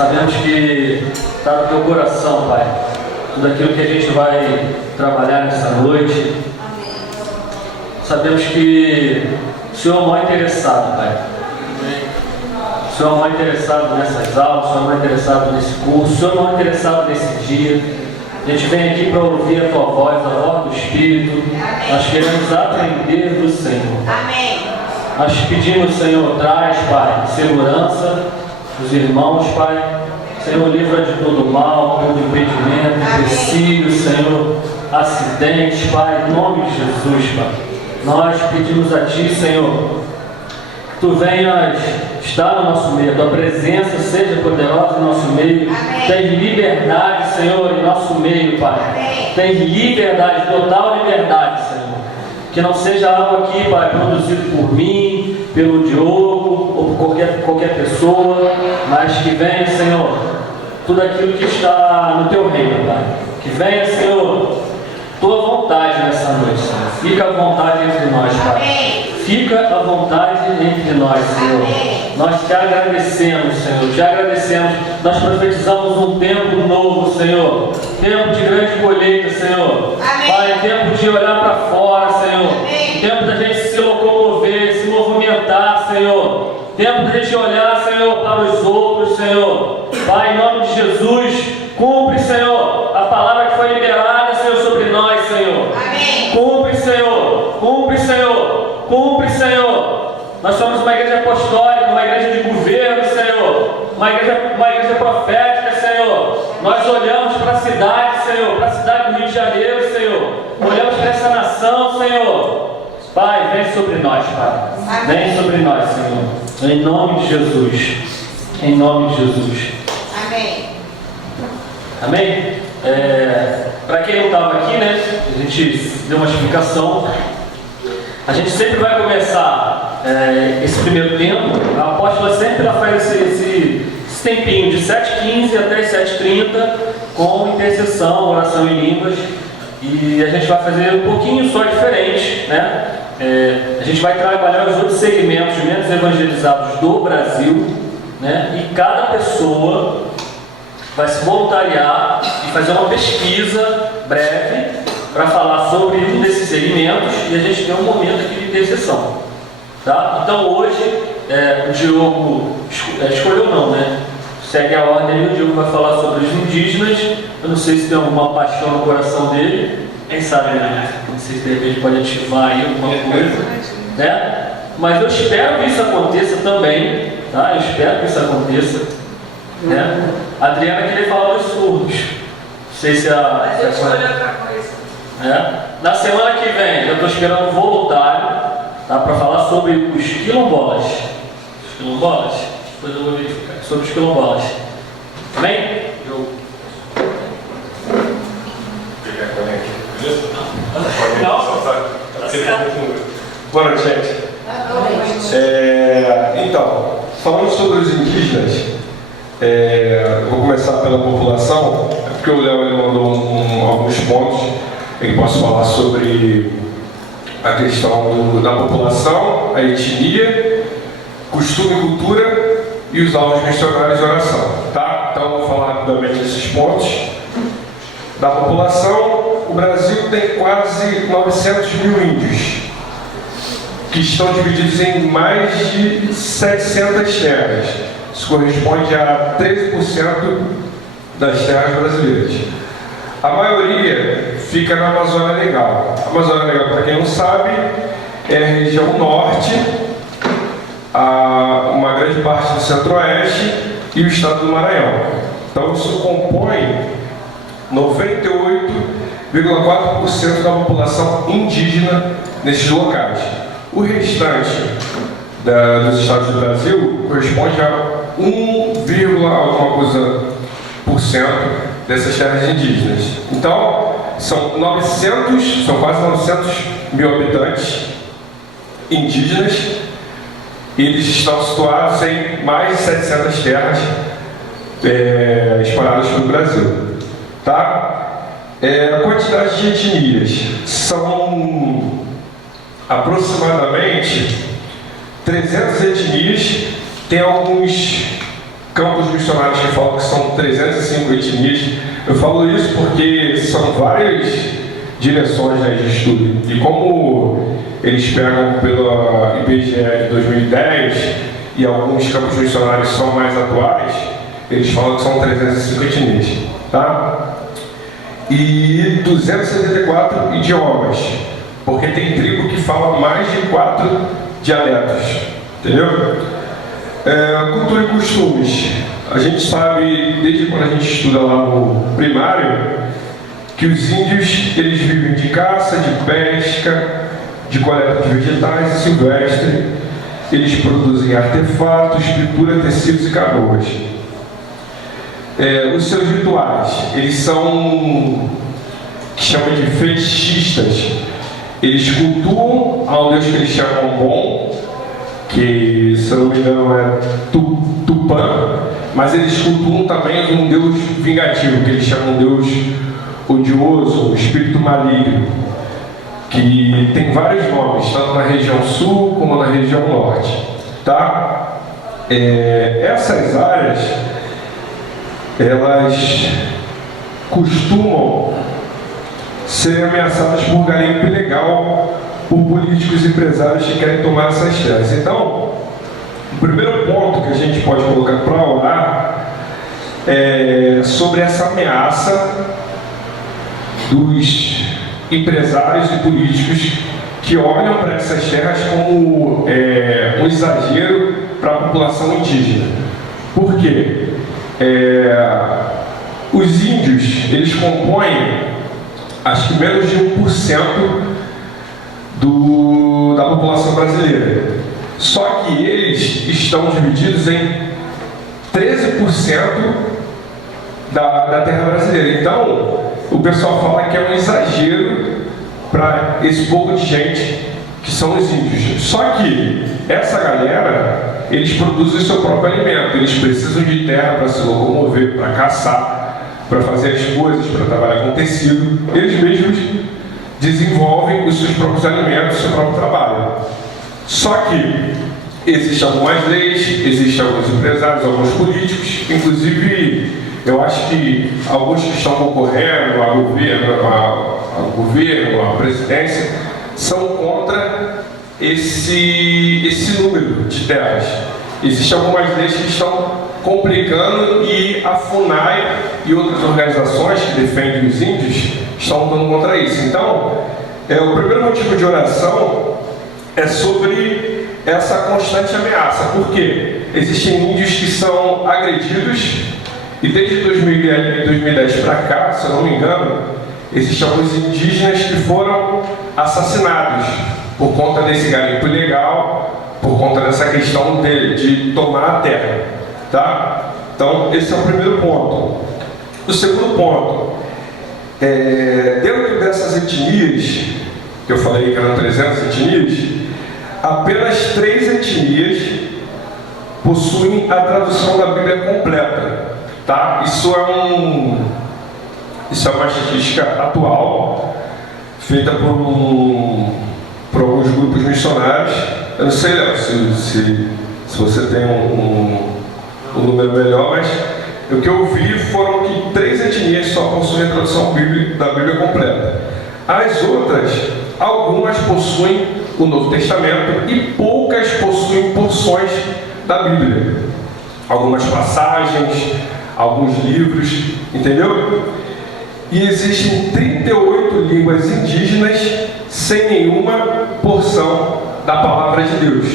Sabemos que está no teu coração, Pai, tudo aquilo que a gente vai trabalhar nessa noite. Sabemos que o Senhor é o maior interessado, Pai. O Senhor é o maior interessado nessas aulas, o Senhor é o maior interessado nesse curso, o Senhor é o maior interessado nesse dia. A gente vem aqui para ouvir a Tua voz, a voz do Espírito. Nós queremos aprender do Senhor. Amém. Nós pedimos, Senhor, traz, Pai, segurança dos irmãos, Pai. Senhor, livra de todo mal, todo impedimento, empecilho, Senhor, acidentes, Pai, em nome de Jesus, Pai. Nós pedimos a Ti, Senhor, que Tu venhas estar no nosso meio, a Tua presença seja poderosa em nosso meio. Tens liberdade, Senhor, em nosso meio, Pai. Tens liberdade, total liberdade, Senhor. Que não seja algo aqui, Pai, produzido por mim, pelo Diogo ou por qualquer pessoa, mas que venha, Senhor, tudo aquilo que está no Teu reino, Pai. Que venha, Senhor, Tua vontade nessa noite, Senhor. Fica à vontade entre nós, Pai. Fica à vontade entre nós, Senhor. Nós Te agradecemos, Senhor. Te agradecemos. Nós profetizamos um tempo novo, Senhor. Tempo de grande colheita, Senhor. Pai, tempo de olhar para fora, Senhor. Tempo da gente se locomover, se movimentar, Senhor. Tempo da gente olhar, Senhor, para os outros, Senhor. Pai, em nome de Jesus, cumpre, Senhor, a palavra que foi liberada, Senhor, sobre nós, Senhor. Cumpre, Senhor. Cumpre, Senhor. Cumpre, Senhor. Nós somos uma igreja apostólica, uma igreja de governo, Senhor. Uma igreja profética, Senhor. Nós olhamos para a cidade, Senhor, para a cidade do Rio de Janeiro, Senhor. Olhamos para essa nação, Senhor. Pai, vem sobre nós, Pai. Vem sobre nós, Senhor. Em nome de Jesus. Em nome de Jesus. Amém. Amém? Para quem não estava aqui, né? A gente deu uma explicação. A gente sempre vai começar esse primeiro tempo. A apóstola sempre faz esse tempinho de 7h15 até 7h30 com intercessão, oração em línguas. E a gente vai fazer um pouquinho só diferente, né? A gente vai trabalhar os outros segmentos menos evangelizados do Brasil, né? E cada pessoa vai se voluntariar e fazer uma pesquisa breve para falar sobre um desses segmentos e a gente tem um momento aqui de intercessão, tá? Então hoje o Diogo escolheu não, né? Segue a ordem e o Diogo vai falar sobre os indígenas. Eu não sei se tem alguma paixão no coração dele, quem sabe, né? Não sei se de repente pode ativar aí alguma coisa, né? Mas eu espero que isso aconteça também, tá? Eu espero que isso aconteça, né? A Adriana queria falar dos surdos. Não sei se a... Mas eu escolhi outra coisa. Na semana que vem, eu estou esperando um voluntário, tá, para falar sobre os quilombolas. Os quilombolas? Depois eu vou verificar. Sobre os quilombolas. Amém? Boa noite, gente. Então, falando sobre os indígenas, vou começar pela população, porque o Léo mandou alguns pontos. Ele posso falar sobre a questão da população, a etnia, costume e cultura e os alvos missionários de oração, tá? Então vou falar rapidamente desses pontos. Da população, o Brasil tem quase 900 mil índios, que estão divididos em mais de 700 terras. Isso corresponde a 13% das terras brasileiras. A maioria fica na Amazônia Legal. A Amazônia Legal, para quem não sabe, é a região norte, uma grande parte do centro-oeste e o estado do Maranhão. Então isso compõe 98,4% da população indígena nesses locais. O restante dos estados do Brasil corresponde a 1, alguma coisa por cento dessas terras indígenas. Então, são quase 900 mil habitantes indígenas e eles estão situados em mais de 700 terras espalhadas pelo Brasil. Tá? A quantidade de etnias são aproximadamente 300 etnias, tem alguns campos missionários que falam que são 305 etnias. Eu falo isso porque são várias direções, né, de estudo. E como eles pegam pela IBGE de 2010 e alguns campos missionários são mais atuais, eles falam que são 305 etnias, tá? E 274 idiomas, porque tem tribo que fala mais de 4 dialetos, entendeu? Cultura e costumes. A gente sabe, desde quando a gente estuda lá no primário, que os índios, eles vivem de caça, de pesca, de coleta de vegetais e silvestre. Eles produzem artefatos, pintura, tecidos e canoas. Os seus rituais, eles são, que chamam de fetichistas. Eles cultuam a um deus que eles chamam Bom, que, se eu não me engano, é Tupã, mas eles cultuam também um deus vingativo, que eles chamam de Deus odioso, um espírito maligno, que tem vários nomes, tanto na região sul como na região norte, tá? Essas áreas, elas costumam ser ameaçadas por garimpo ilegal por políticos e empresários que querem tomar essas terras. Então, o primeiro ponto que a gente pode colocar para orar é sobre essa ameaça dos empresários e políticos que olham para essas terras como um exagero para a população indígena. Por quê? Os índios, eles compõem acho que menos de 1% da população brasileira. Só que eles estão divididos em 13% da terra brasileira. Então, o pessoal fala que é um exagero para esse pouco de gente que são os índios. Só que essa galera, eles produzem o seu próprio alimento. Eles precisam de terra para se locomover, para caçar, para fazer as coisas, para trabalhar com tecido. Eles mesmos desenvolvem os seus próprios alimentos, o seu próprio trabalho. Só que existem algumas leis, existem alguns empresários, alguns políticos, inclusive eu acho que alguns que estão concorrendo ao governo, à presidência, são contra esse número de terras. Existem algumas leis que estão complicando e a FUNAI e outras organizações que defendem os índios estão lutando contra isso. Então, o primeiro motivo de oração é sobre essa constante ameaça. Por quê? Existem índios que são agredidos e desde 2010 para cá, se eu não me engano, existem alguns indígenas que foram assassinados por conta desse garimpo ilegal, por conta dessa questão de tomar a terra, tá? Então, esse é o primeiro ponto. O segundo ponto, dentro dessas etnias, que eu falei que eram 300 etnias, apenas 3 etnias possuem a tradução da Bíblia completa, tá? Isso é uma estatística atual, feita por alguns grupos missionários. Eu não sei, Léo, se você tem um número melhor, mas o que eu vi foram que 3 etnias só possuem a tradução da Bíblia completa. As outras, algumas possuem o Novo Testamento e poucas possuem porções da Bíblia. Algumas passagens, alguns livros, entendeu? E existem 38 línguas indígenas sem nenhuma porção da palavra de Deus.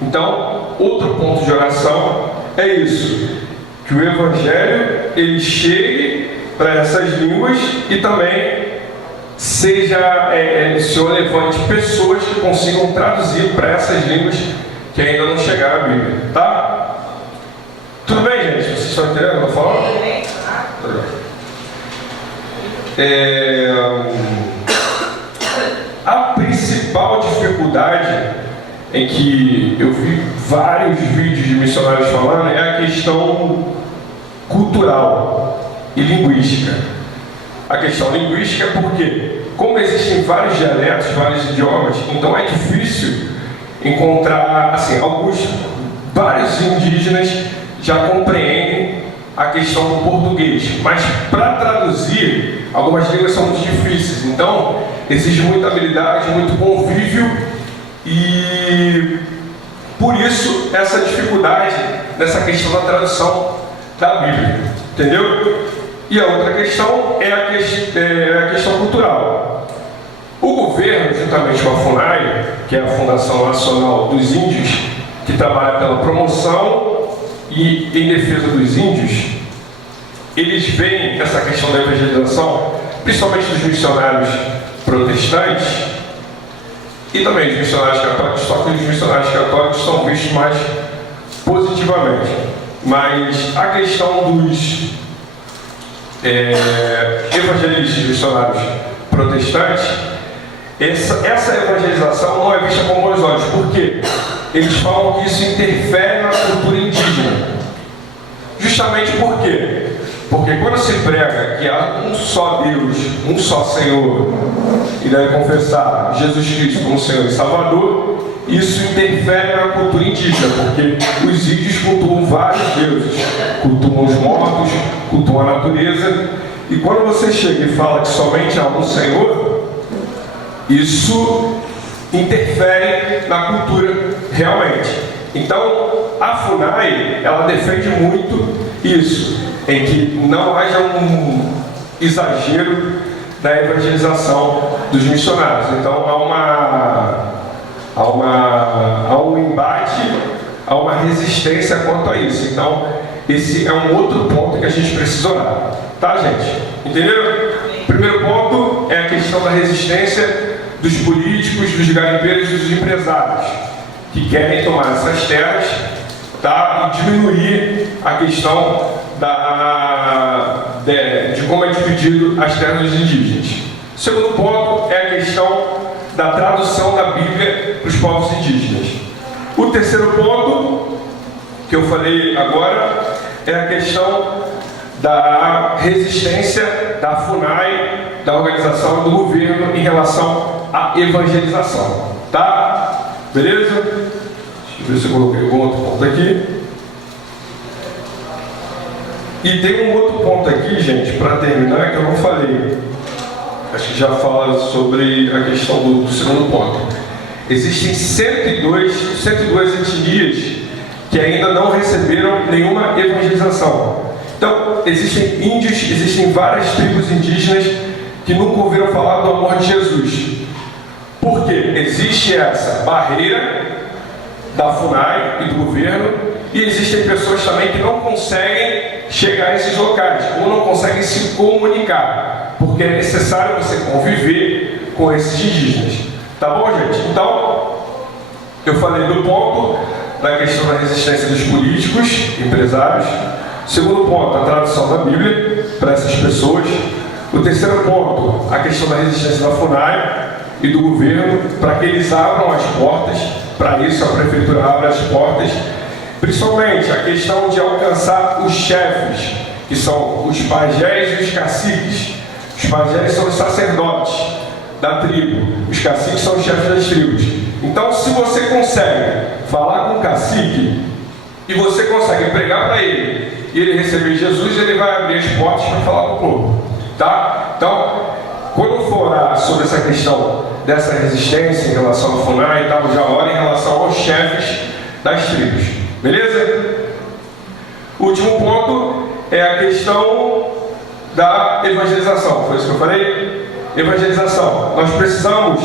Então, outro ponto de oração é isso, que o Evangelho ele chegue para essas línguas e também o Senhor levante pessoas que consigam traduzir para essas línguas que ainda não chegaram à Bíblia, tá? Tudo bem, gente? Vocês estão entendendo o que eu estou falando? A principal dificuldade em que eu vi vários vídeos de missionários falando é a questão cultural e linguística. A questão linguística é porque, como existem vários dialetos, vários idiomas, então é difícil encontrar, assim, vários indígenas já compreendem a questão do português, mas para traduzir, algumas línguas são muito difíceis, então exige muita habilidade, muito convívio, e por isso essa dificuldade nessa questão da tradução da Bíblia, entendeu? E a outra questão é a questão cultural. O governo, juntamente com a FUNAI, que é a Fundação Nacional dos Índios, que trabalha pela promoção e em defesa dos índios, eles veem essa questão da evangelização, principalmente dos missionários protestantes e também dos missionários católicos, só que os missionários católicos são vistos mais positivamente. Mas a questão dos evangelistas missionários protestantes, essa evangelização não é vista com bons olhos. Por quê? Eles falam que isso interfere na cultura indígena. Justamente por quê? Porque quando se prega que há um só Deus, um só Senhor, e deve confessar Jesus Cristo como Senhor e Salvador, isso interfere na cultura indígena, porque os índios cultuam vários deuses, cultuam os mortos, cultuam a natureza, e quando você chega e fala que somente há um Senhor, isso interfere na cultura realmente. Então, a FUNAI, ela defende muito isso, em que não haja um exagero na evangelização dos missionários. Então, há um embate, há uma resistência quanto a isso. Então, esse é um outro ponto que a gente precisa orar. Tá, gente? Entenderam? O primeiro ponto é a questão da resistência dos políticos, dos garimpeiros e dos empresários que querem tomar essas terras, tá? E diminuir a questão de como é dividido as terras dos indígenas. O segundo ponto é a questão da tradução da Bíblia para os povos indígenas. O terceiro ponto, que eu falei agora, é a questão da resistência da FUNAI, da organização do governo em relação à evangelização. Tá? Beleza? Deixa eu ver se eu coloquei algum outro ponto aqui. E tem um outro ponto aqui, gente, para terminar, que eu não falei. Acho que já fala sobre a questão do segundo ponto. Existem 102 etnias que ainda não receberam nenhuma evangelização. Então, existem índios, existem várias tribos indígenas que nunca ouviram falar do amor de Jesus. Por quê? Existe essa barreira da FUNAI e do governo, e existem pessoas também que não conseguem chegar a esses locais, ou não conseguem se comunicar, porque é necessário você conviver com esses indígenas. Tá bom, gente? Então, eu falei do ponto da questão da resistência dos políticos, empresários. Segundo ponto, a tradução da Bíblia para essas pessoas. O terceiro ponto, a questão da resistência da FUNAI e do governo, para que eles abram as portas. Para isso, a prefeitura abre as portas. Principalmente a questão de alcançar os chefes, que são os pajés e os caciques. Os pajés são os sacerdotes da tribo, os caciques são os chefes das tribos. Então, se você consegue falar com o cacique e você consegue pregar para ele e ele receber Jesus, ele vai abrir as portas para falar com o povo. Tá? Então, quando for orar sobre essa questão dessa resistência em relação ao FUNAI e tal, já ora em relação aos chefes das tribos. Beleza? O último ponto é a questão da evangelização. Foi isso que eu falei? Evangelização. Nós precisamos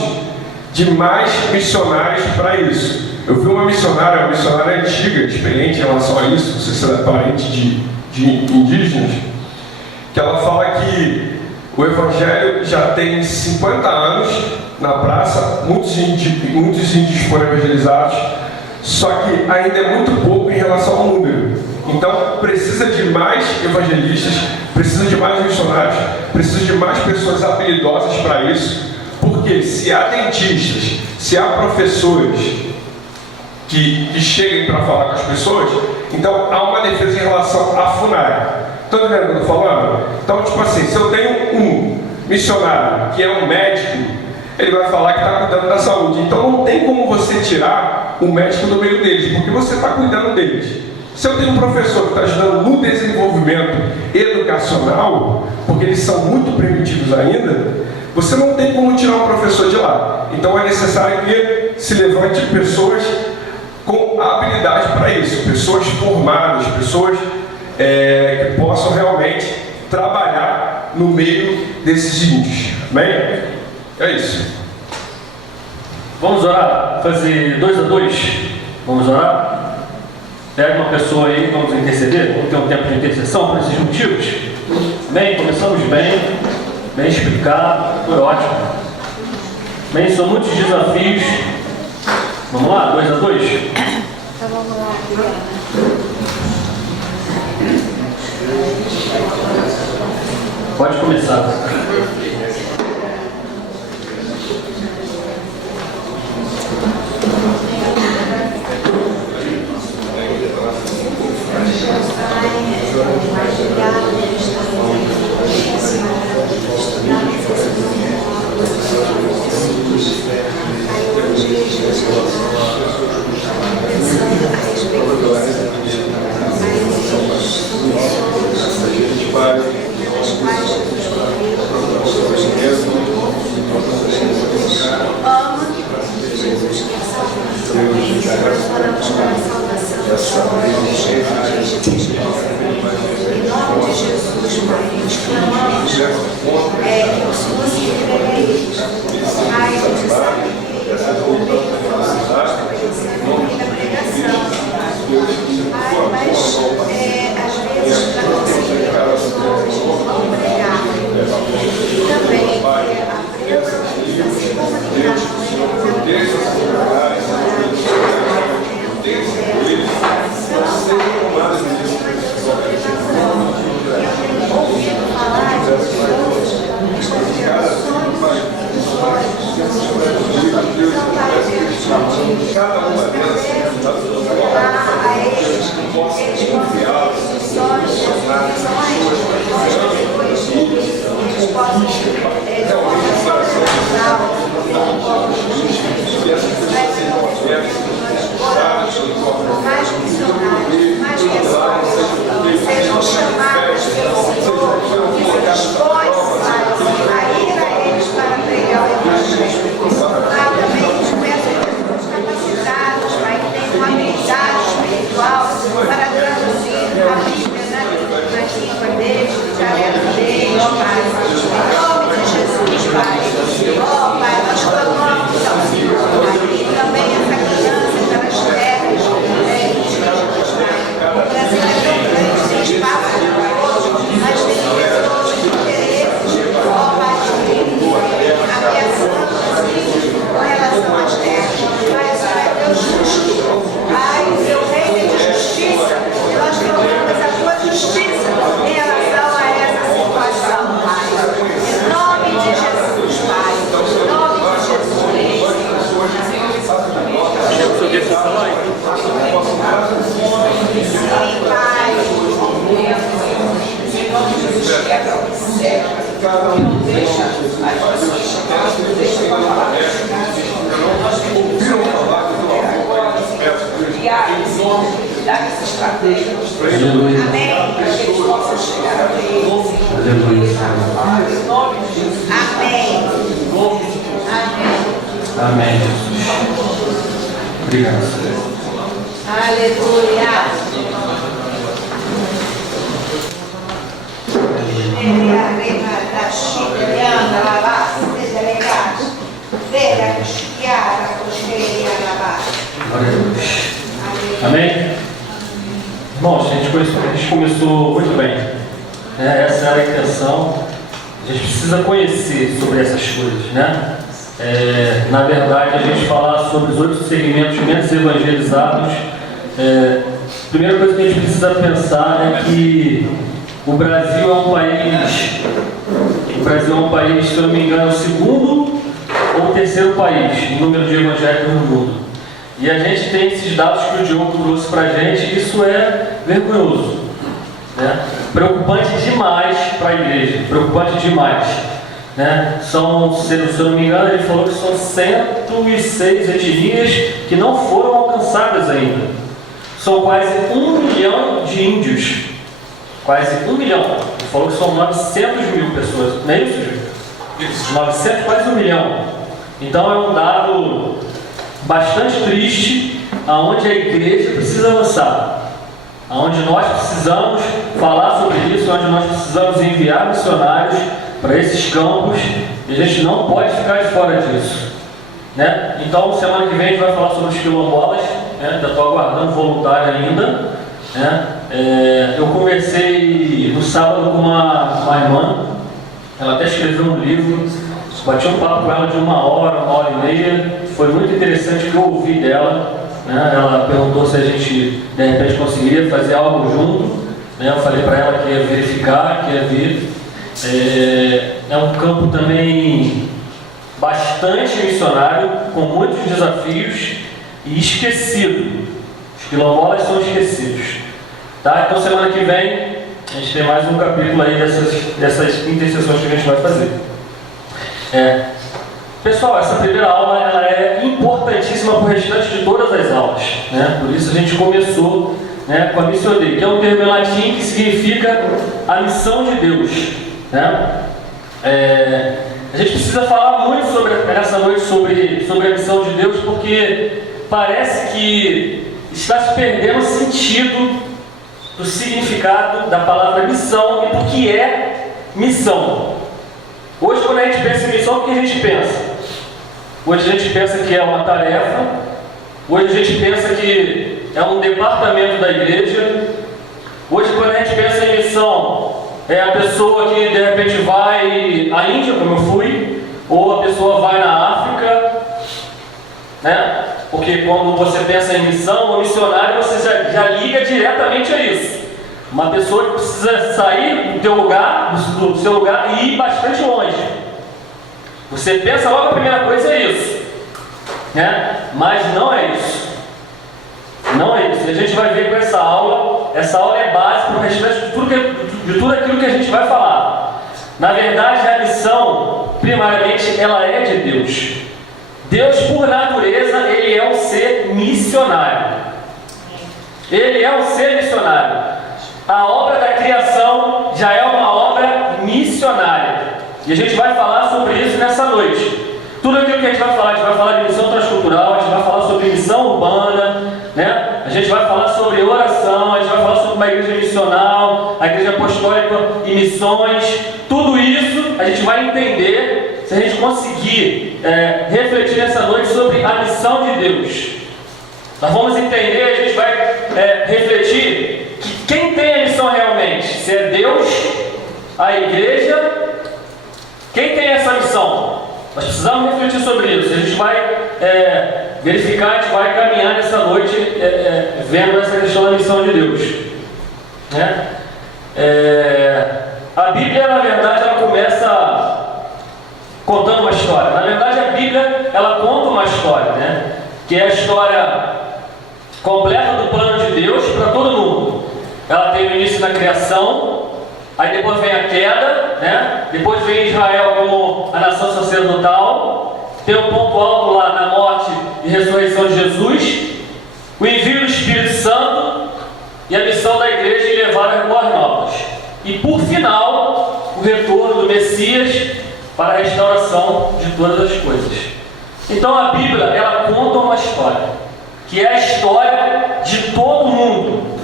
de mais missionários para isso. Eu vi uma missionária antiga, experiente em relação a isso, não sei se ela é parente de indígenas, que ela fala que o Evangelho já tem 50 anos na praça, muitos índios foram evangelizados, só que ainda é muito pouco em relação ao número. Então precisa de mais evangelistas, precisa de mais missionários, precisa de mais pessoas habilidosas para isso, porque se há dentistas, se há professores que cheguem para falar com as pessoas, então há uma defesa em relação à FUNAI. Estão entendendo o que eu estou falando? Então, tipo assim, se eu tenho um missionário que é um médico, ele vai falar que está cuidando da saúde. Então não tem como você tirar o médico do meio deles, porque você está cuidando deles. Se eu tenho um professor que está ajudando no desenvolvimento educacional, porque eles são muito primitivos ainda, você não tem como tirar um professor de lá. Então é necessário que se levante pessoas com habilidade para isso, pessoas formadas, pessoas que possam realmente trabalhar no meio desses índios. Amém? É isso. Vamos orar? Fazer 2 a 2? Vamos orar? Pega uma pessoa aí, vamos interceder, vamos ter um tempo de intercessão por esses motivos. Bem, começamos bem explicado, foi ótimo. Bem, são muitos desafios. Vamos lá, 2 a 2? Então vamos lá, Pode começar. Amém, Jesus. Obrigado, Senhor. Aleluia. Amém? Irmãos, a gente começou muito bem. Essa era a intenção. A gente precisa conhecer sobre essas coisas, né? Na verdade, a gente falar sobre os 8 segmentos menos evangelizados. Primeira coisa que a gente precisa pensar é que o Brasil é um país, se eu não me engano, é o 2º ou 3º país em número de evangélicos no mundo. E a gente tem esses dados que o Diogo trouxe para a gente, e isso é vergonhoso, né? Preocupante demais para a igreja, preocupante demais, né? Se eu não me engano, ele falou que são 106 etnias que não foram alcançadas ainda. são quase 1 milhão de índios. Quase 1 milhão. Ele falou que são 900 mil pessoas. Não é isso, Júlio? Isso. 900, quase 1 milhão. Então é um dado bastante triste, aonde a igreja precisa avançar. Onde nós precisamos falar sobre isso, onde nós precisamos enviar missionários para esses campos, e a gente não pode ficar de fora disso, né? Então, semana que vem a gente vai falar sobre os quilombolas, né? Ainda estou aguardando voluntário ainda, né? Eu conversei no sábado com uma irmã, ela até escreveu um livro, bati um papo com ela de 1 hora e meia, foi muito interessante o que eu ouvi dela. Ela perguntou se a gente, de repente, conseguiria fazer algo junto. Eu falei para ela que ia verificar, que ia vir. É um campo também bastante missionário, com muitos desafios e esquecido. Os quilombolas são esquecidos. Tá? Então, semana que vem, a gente tem mais um capítulo aí dessas intercessões que a gente vai fazer. Pessoal, essa primeira aula ela é importantíssima para o restante de todas as aulas, né? Por isso a gente começou, né, com a Missio Dei, que é um termo em latim que significa a missão de Deus, né? A gente precisa falar muito nessa noite sobre a missão de Deus, porque parece que está se perdendo o sentido do significado da palavra missão e do que é missão. Hoje, quando a gente pensa em missão, o que a gente pensa? Hoje a gente pensa que é uma tarefa, hoje a gente pensa que é um departamento da igreja, hoje quando a gente pensa em missão, é a pessoa que de repente vai à Índia, como eu fui, ou a pessoa vai na África, né? Porque quando você pensa em missão ou missionário, você já liga diretamente a isso. Uma pessoa que precisa sair do seu lugar e ir bastante longe. Você pensa logo, a primeira coisa é isso, né? Mas não é isso. Não é isso. E a gente vai ver com essa aula é base para o restante de tudo aquilo que a gente vai falar. Na verdade, a missão, primariamente, ela é de Deus. Deus, por natureza, ele é um ser missionário. Ele é um ser missionário. A obra da criação já é uma obra missionária. E a gente vai falar sobre isso nessa noite. Tudo aquilo que a gente vai falar de missão transcultural, a gente vai falar sobre missão urbana, né? A gente vai falar sobre oração, a gente vai falar sobre uma igreja missional, a igreja apostólica e missões. Tudo isso a gente vai entender se a gente conseguir refletir nessa noite sobre a missão de Deus. Nós vamos entender, a gente vai refletir que quem tem a missão realmente, se é Deus, a igreja. Quem tem essa missão? Nós precisamos refletir sobre isso. A gente vai verificar, a gente vai caminhar nessa noite vendo essa questão da missão de Deus, né? A Bíblia, na verdade, ela começa contando uma história. Na verdade, a Bíblia, ela conta uma história, né? Que é a história completa do plano de Deus para todo mundo. Ela tem o início na criação. Aí depois vem a queda, né? Depois vem Israel como a nação sacerdotal. Tem um ponto alto lá na morte e ressurreição de Jesus. O envio do Espírito Santo e a missão da igreja em levar as boas novas. E por final, o retorno do Messias para a restauração de todas as coisas. Então a Bíblia, ela conta uma história, que é a história de todo mundo.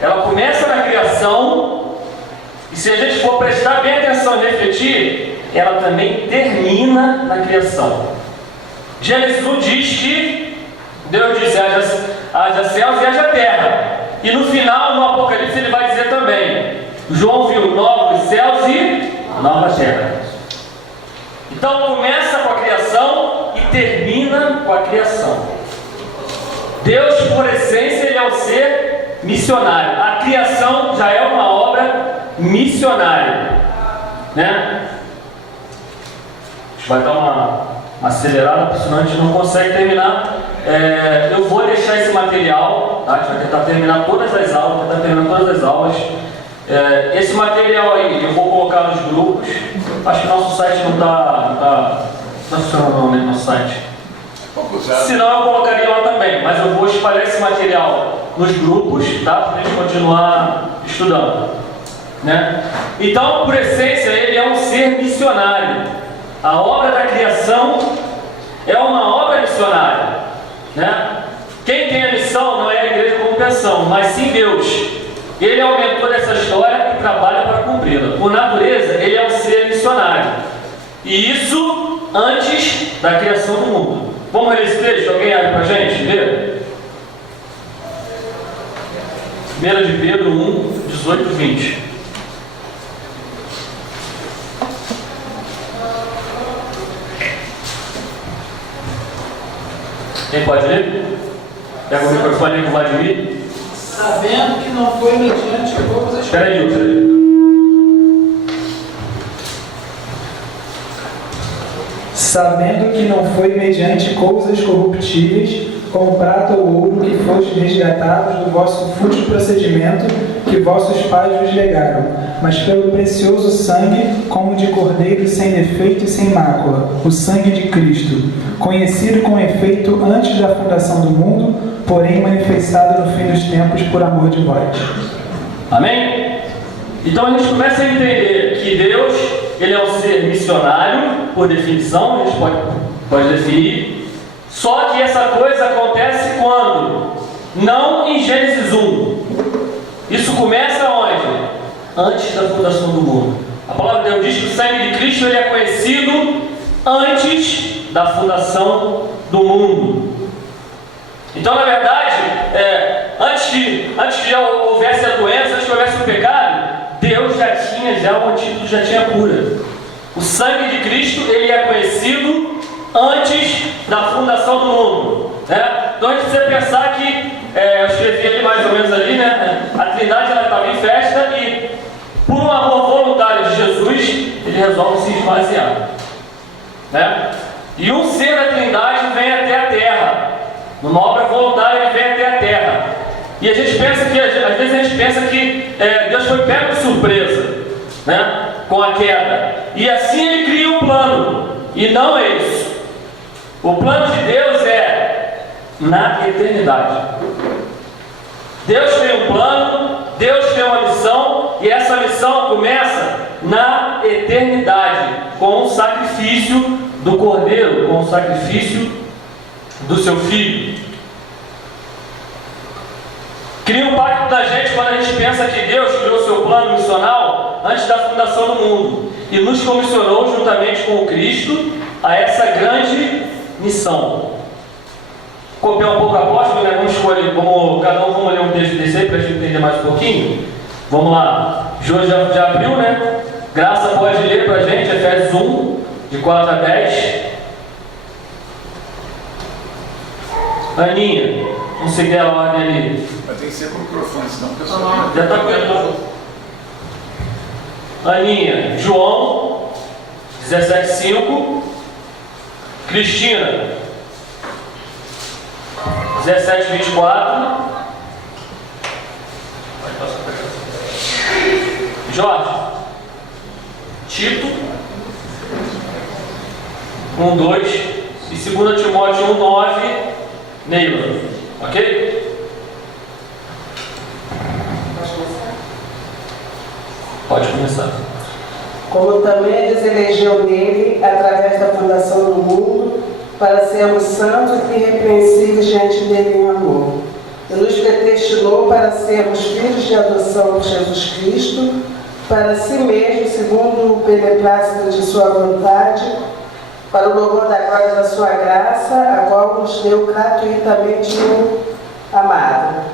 Ela começa na criação. E se a gente for prestar bem atenção e refletir, ela também termina na criação. Gênesis 1 diz que Deus disse: haja céus e haja terra. E no final, no Apocalipse, ele vai dizer também: João viu novos céus e nova terra. Então começa com a criação e termina com a criação. Deus, por essência, ele é um ser missionário. A criação já é uma obra missionária, né? A gente vai dar uma acelerada, porque senão a gente não consegue terminar. Eu vou deixar esse material, tá? A gente vai tentar terminar todas as aulas, esse material aí eu vou colocar nos grupos. Acho que nosso site não está funcionando, não, né? Nosso site. Senão eu colocaria lá também, mas eu vou espalhar esse material nos grupos, tá? Para a gente continuar estudando, né? Então, por essência, ele é um ser missionário. A obra da criação é uma obra missionária, né? Quem tem a missão não é a igreja como pensão, mas sim Deus. Ele é o mentor dessa história e trabalha para cumpri-la. Por natureza, ele é um ser missionário. E isso antes da criação do mundo. Vamos ler esse texto? Alguém abre para a gente? Lê. 1 de Pedro 1, 18 e 20. Quem pode ler? Pega o microfone aí com o Vladimir. Sabendo que não foi mediante coisas... Espera aí. Sabendo que não foi mediante coisas corruptíveis, como prata ou ouro, que fostes resgatados do vosso fútil procedimento que vossos pais vos legaram, mas pelo precioso sangue, como de cordeiro sem defeito e sem mácula, o sangue de Cristo, conhecido com efeito antes da fundação do mundo, porém manifestado no fim dos tempos por amor de vós. Amém? Então a gente começa a entender que Deus, ele é um ser missionário, por definição, a gente pode definir. Só que essa coisa acontece quando? Não em Gênesis 1. Isso começa onde? Antes da fundação do mundo. A palavra de Deus diz que o sangue de Cristo ele é conhecido antes da fundação do mundo. Então, na verdade, antes que já houvesse a doença, antes que houvesse o pecado, Deus já o antídoto já tinha a cura. O sangue de Cristo ele é conhecido antes da fundação do mundo, né? Então a gente precisa pensar que eu escrevi ali mais ou menos ali, né? A Trindade ela estava em festa e por um amor voluntário de Jesus ele resolve se esvaziar, né? E um ser da Trindade vem até a Terra, numa obra voluntária ele vem até a Terra. E a gente pensa que às vezes a gente pensa que Deus foi pego de surpresa, né? Com a queda. E assim ele cria um plano. E não é isso. O plano de Deus é na eternidade. Deus tem um plano, Deus tem uma missão, e essa missão começa na eternidade, com o sacrifício do Cordeiro, com o sacrifício do seu Filho. Cria um pacto da gente quando a gente pensa que Deus criou seu plano missional antes da fundação do mundo e nos comissionou juntamente com o Cristo a essa grande missão. Copiar um pouco a apóstolo, né? Vamos ler um texto desse aí para a gente entender mais um pouquinho. Vamos lá. João já abriu, né? Graça pode ler para a gente, Efésios 1, de 4 a 10. Aninha, vamos seguir a ordem ali. Mas tem que ser com o microfone, senão o pessoal... Já está com ele. Aninha, João 17,5. Cristina 17,24. Jorge, Tito 1,2 e 2 Timóteo 1,9. Neila, ok? Pode começar. Como também nos elegeu nele, através da fundação do mundo, para sermos santos e irrepreensíveis diante dele em amor. E nos predestinou para sermos filhos de adoção por Jesus Cristo, para si mesmo, segundo o beneplácito de sua vontade, para o louvor da glória da sua graça, a qual nos deu gratuitamente no amado,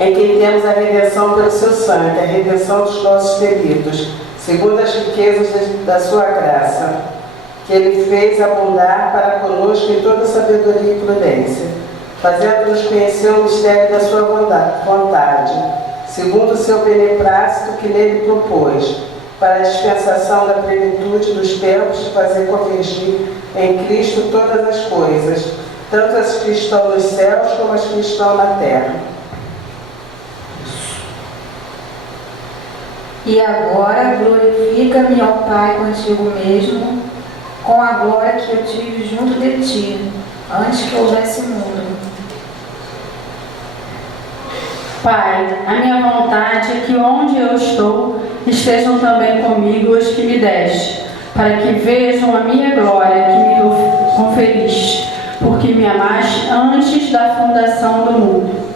em quem temos a redenção pelo seu sangue, a redenção dos nossos delitos, segundo as riquezas da sua graça, que ele fez abundar para conosco em toda sabedoria e prudência, fazendo-nos conhecer o mistério da sua vontade, segundo o seu beneplácito que nele propôs, para a dispensação da plenitude dos tempos, de fazer convergir em Cristo todas as coisas, tanto as que estão nos céus como as que estão na terra. E agora glorifica-me, ó Pai, contigo mesmo, com a glória que eu tive junto de ti, antes que houvesse mundo. Pai, a minha vontade é que onde eu estou estejam também comigo os que me deste, para que vejam a minha glória que me conferiste, porque me amaste antes da fundação do mundo.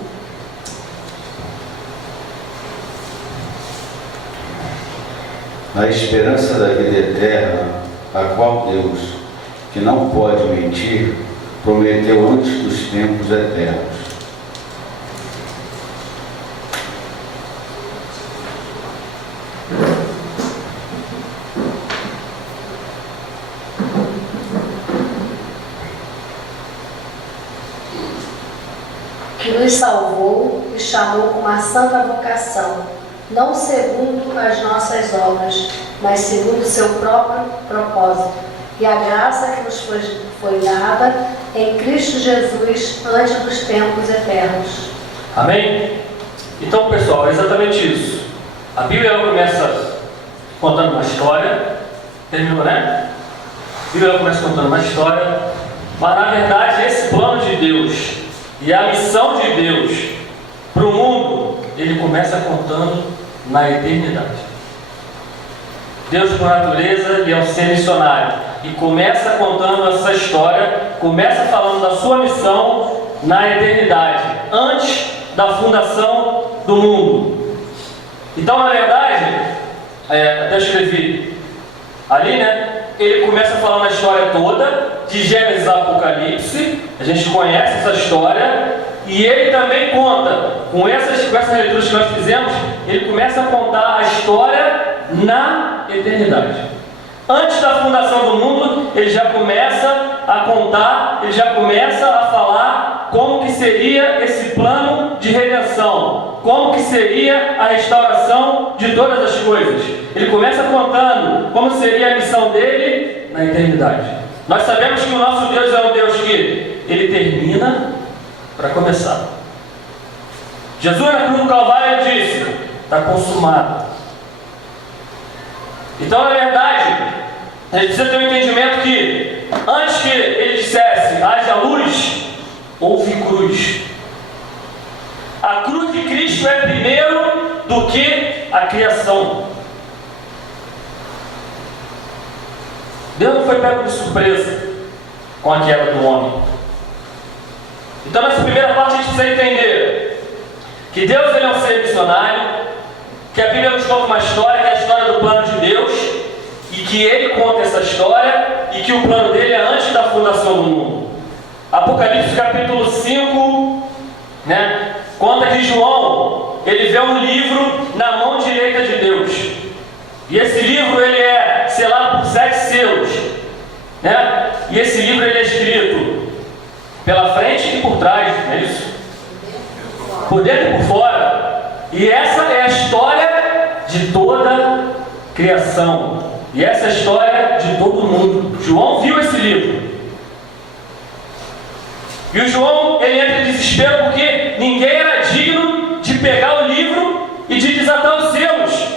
A esperança da vida eterna, a qual Deus, que não pode mentir, prometeu antes dos tempos eternos. Que nos salvou e chamou com uma santa vocação, não segundo as nossas obras, mas segundo o seu próprio propósito, e a graça que nos foi dada em Cristo Jesus antes dos tempos eternos. Amém? Então, pessoal, é exatamente isso. A Bíblia ela começa contando uma história, terminou, né? A Bíblia ela começa contando uma história, mas na verdade esse plano de Deus e a missão de Deus para o mundo, ele começa contando na eternidade. Deus, por natureza, ele é um ser missionário e começa contando essa história, começa falando da sua missão na eternidade, antes da fundação do mundo. Então, na verdade, até escrevi ali, né? Ele começa falando a história toda, de Gênesis a Apocalipse, a gente conhece essa história, e ele também conta, com essas leituras que nós fizemos, ele começa a contar a história na eternidade. Antes da fundação do mundo, ele já começa a contar, ele já começa a falar como que seria esse plano de redenção, como que seria a restauração de todas as coisas. Ele começa contando como seria a missão dele na eternidade. Nós sabemos que o nosso Deus é um Deus que ele termina para começar. Jesus na cruz do Calvário disse: está consumado. Então, na verdade, a gente precisa ter um entendimento que antes que ele dissesse haja luz, houve cruz. A cruz de Cristo é primeiro do que a criação. Deus não foi pego de surpresa com a queda do homem. Então, nessa primeira parte, a gente precisa entender que Deus ele é um ser missionário, que a Bíblia nos conta uma história, que é a história do plano de Deus, e que ele conta essa história, e que o plano dele é antes da fundação do mundo. Apocalipse capítulo 5, né, conta que João, ele vê um livro na mão direita de Deus. E esse livro ele é selado por 7 selos, né? E esse livro ele é escrito pela frente e por trás, não é isso? Por dentro e por fora. E essa é a história de toda a criação. E essa é a história de todo mundo. João viu esse livro. E o João, ele entra em desespero porque ninguém era digno de pegar o livro e de desatar os selos.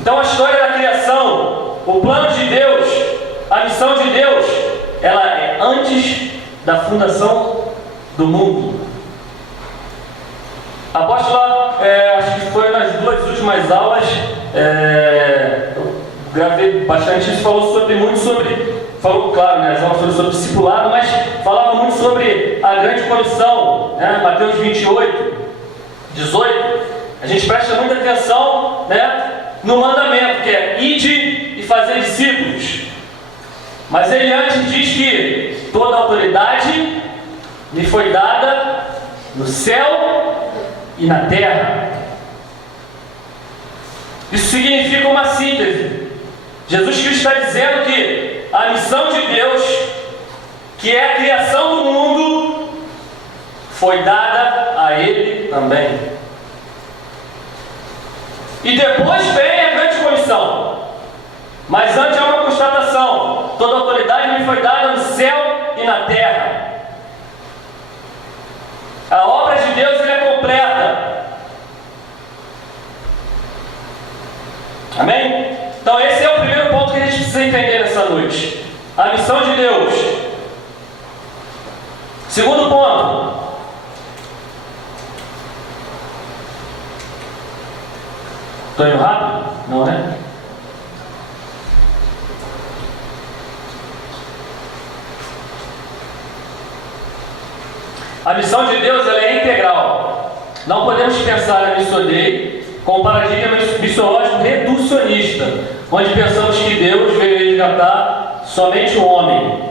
Então a história da criação, o plano de Deus, a missão de Deus, ela é antes da fundação do mundo. A apóstola, acho que foi nas 2 últimas aulas, eu gravei bastante isso, falou, claro, né, as aulas sobre discipulado, mas falava muito sobre a grande comissão, né, Mateus 28, 18, a gente presta muita atenção, né, no mandamento, que é ide e fazer discípulos. Mas ele antes diz que toda autoridade me foi dada no céu e na terra. Isso significa uma síntese. Jesus Cristo está dizendo que a missão de Deus, que é a criação do mundo, foi dada a ele também. E depois vem a grande comissão. Mas antes há uma constatação: toda autoridade me foi dada no céu e na terra. A obra de Deus ela é completa. Amém? Então esse é o primeiro ponto que a gente precisa entender nessa noite. A missão de Deus. Segundo ponto. Estou indo rápido? Não, né? A missão de Deus ela é integral. Não podemos pensar na Missio Dei com um paradigma missiológico reducionista, onde pensamos que Deus veio resgatar somente o homem.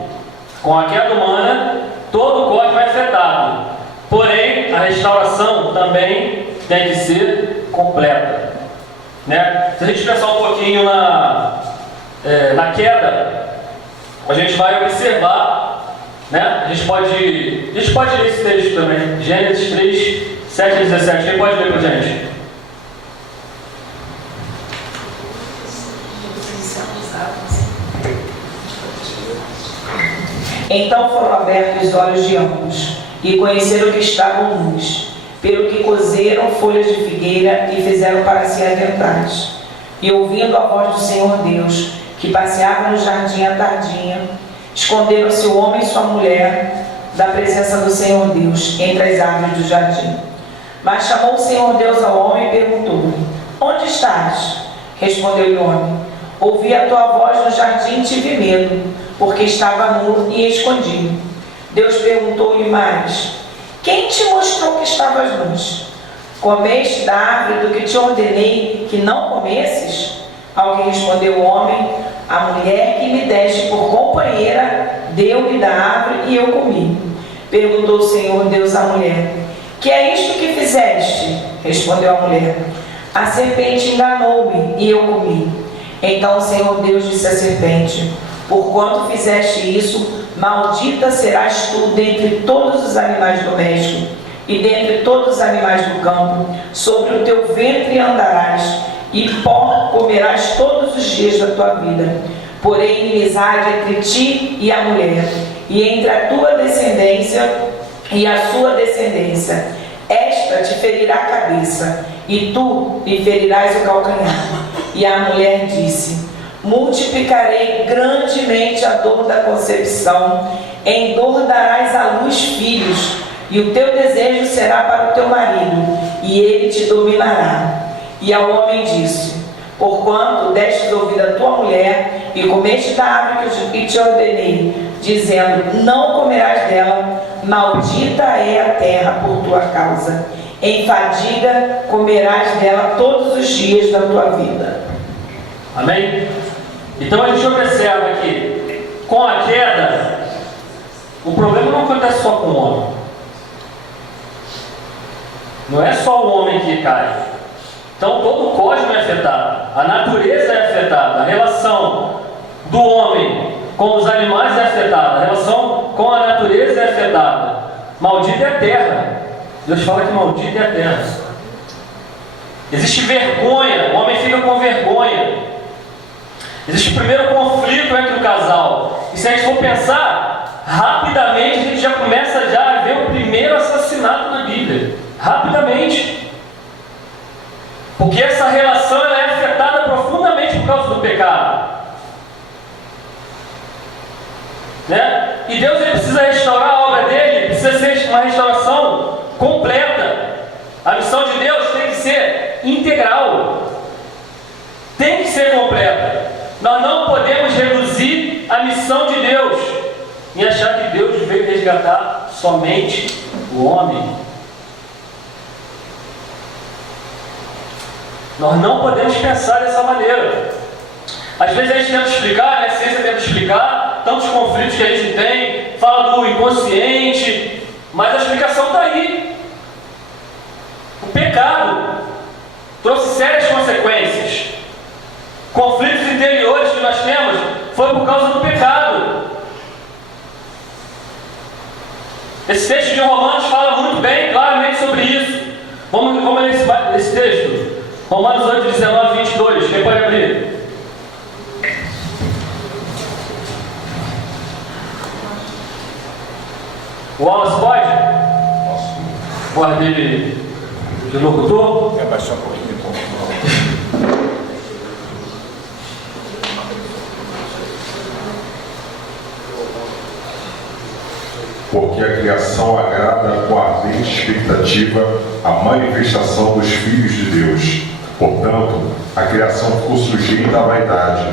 Com a queda humana, todo o cosmos é afetado. Porém, a restauração também tem que ser completa. Né? Se a gente pensar um pouquinho na queda, a gente vai observar, né? A gente pode ler esse texto também, Gênesis 3, 7 a 17. Quem pode ler para a gente? Então foram abertos os olhos de ambos, e conheceram que estavam nus, pelo que cozeram folhas de figueira e fizeram para si aventais. E ouvindo a voz do Senhor Deus, que passeava no jardim à tardinha, esconderam-se o homem e sua mulher da presença do Senhor Deus entre as árvores do jardim. Mas chamou o Senhor Deus ao homem e perguntou-lhe: onde estás? Respondeu-lhe o homem: ouvi a tua voz no jardim e tive medo, porque estava nu e escondi. Deus perguntou-lhe mais: quem te mostrou que estavas nus? Comeste da árvore do que te ordenei que não comesses? Ao que respondeu o homem: a mulher que me deste por companheira deu-me da árvore e eu comi. Perguntou o Senhor Deus à mulher: que é isto que fizeste? Respondeu a mulher: a serpente enganou-me e eu comi. Então o Senhor Deus disse à serpente: porquanto fizeste isso, maldita serás tu dentre todos os animais domésticos e dentre todos os animais do campo. Sobre o teu ventre andarás, e pó comerás todos os dias da tua vida. Porém, inimizade entre ti e a mulher, e entre a tua descendência e a sua descendência. Esta te ferirá a cabeça, e tu lhe ferirás o calcanhar. E a mulher disse: multiplicarei grandemente a dor da concepção, em dor darás à luz filhos, e o teu desejo será para o teu marido, e ele te dominará. E ao homem disse: porquanto destes ouvido a tua mulher, e comeste da árvore que te ordenei, dizendo: não comerás dela, maldita é a terra por tua causa. Em fadiga comerás dela todos os dias da tua vida. Amém? Então a gente observa que com a queda, o problema não acontece só com o homem. Não é só o homem que cai. Então todo o cosmos é afetado, a natureza é afetada, a relação do homem com os animais é afetada, a relação com a natureza é afetada. Maldita é a terra. Deus fala que maldita é a terra. Existe vergonha, o homem fica com vergonha. Existe o primeiro conflito entre o casal. E se a gente for pensar, rapidamente a gente já começa a ver o primeiro assassinato na Bíblia. Rapidamente. Porque essa relação ela é afetada profundamente por causa do pecado. Né? E Deus ele precisa restaurar a obra dele, precisa ser uma restauração completa. A missão de Deus tem que ser integral. Tem que ser completa. Nós não podemos reduzir a missão de Deus e achar que Deus veio resgatar somente o homem. Nós não podemos pensar dessa maneira. Às vezes a gente tenta explicar, a ciência tenta explicar tantos conflitos que a gente tem, fala do inconsciente, mas a explicação está aí. O pecado trouxe sérias consequências. Conflitos interiores que nós temos foi por causa do pecado. Esse texto de Romanos fala muito bem, claramente sobre isso. Vamos ler esse texto. Romanos 8, 19, 22. Quem pode abrir? O Wallace pode? Posso. Guardei de locutor? Quer baixar um pouquinho? porque a criação agrada com ardente expectativa a manifestação dos filhos de Deus. Portanto, a criação ficou sujeita à vaidade,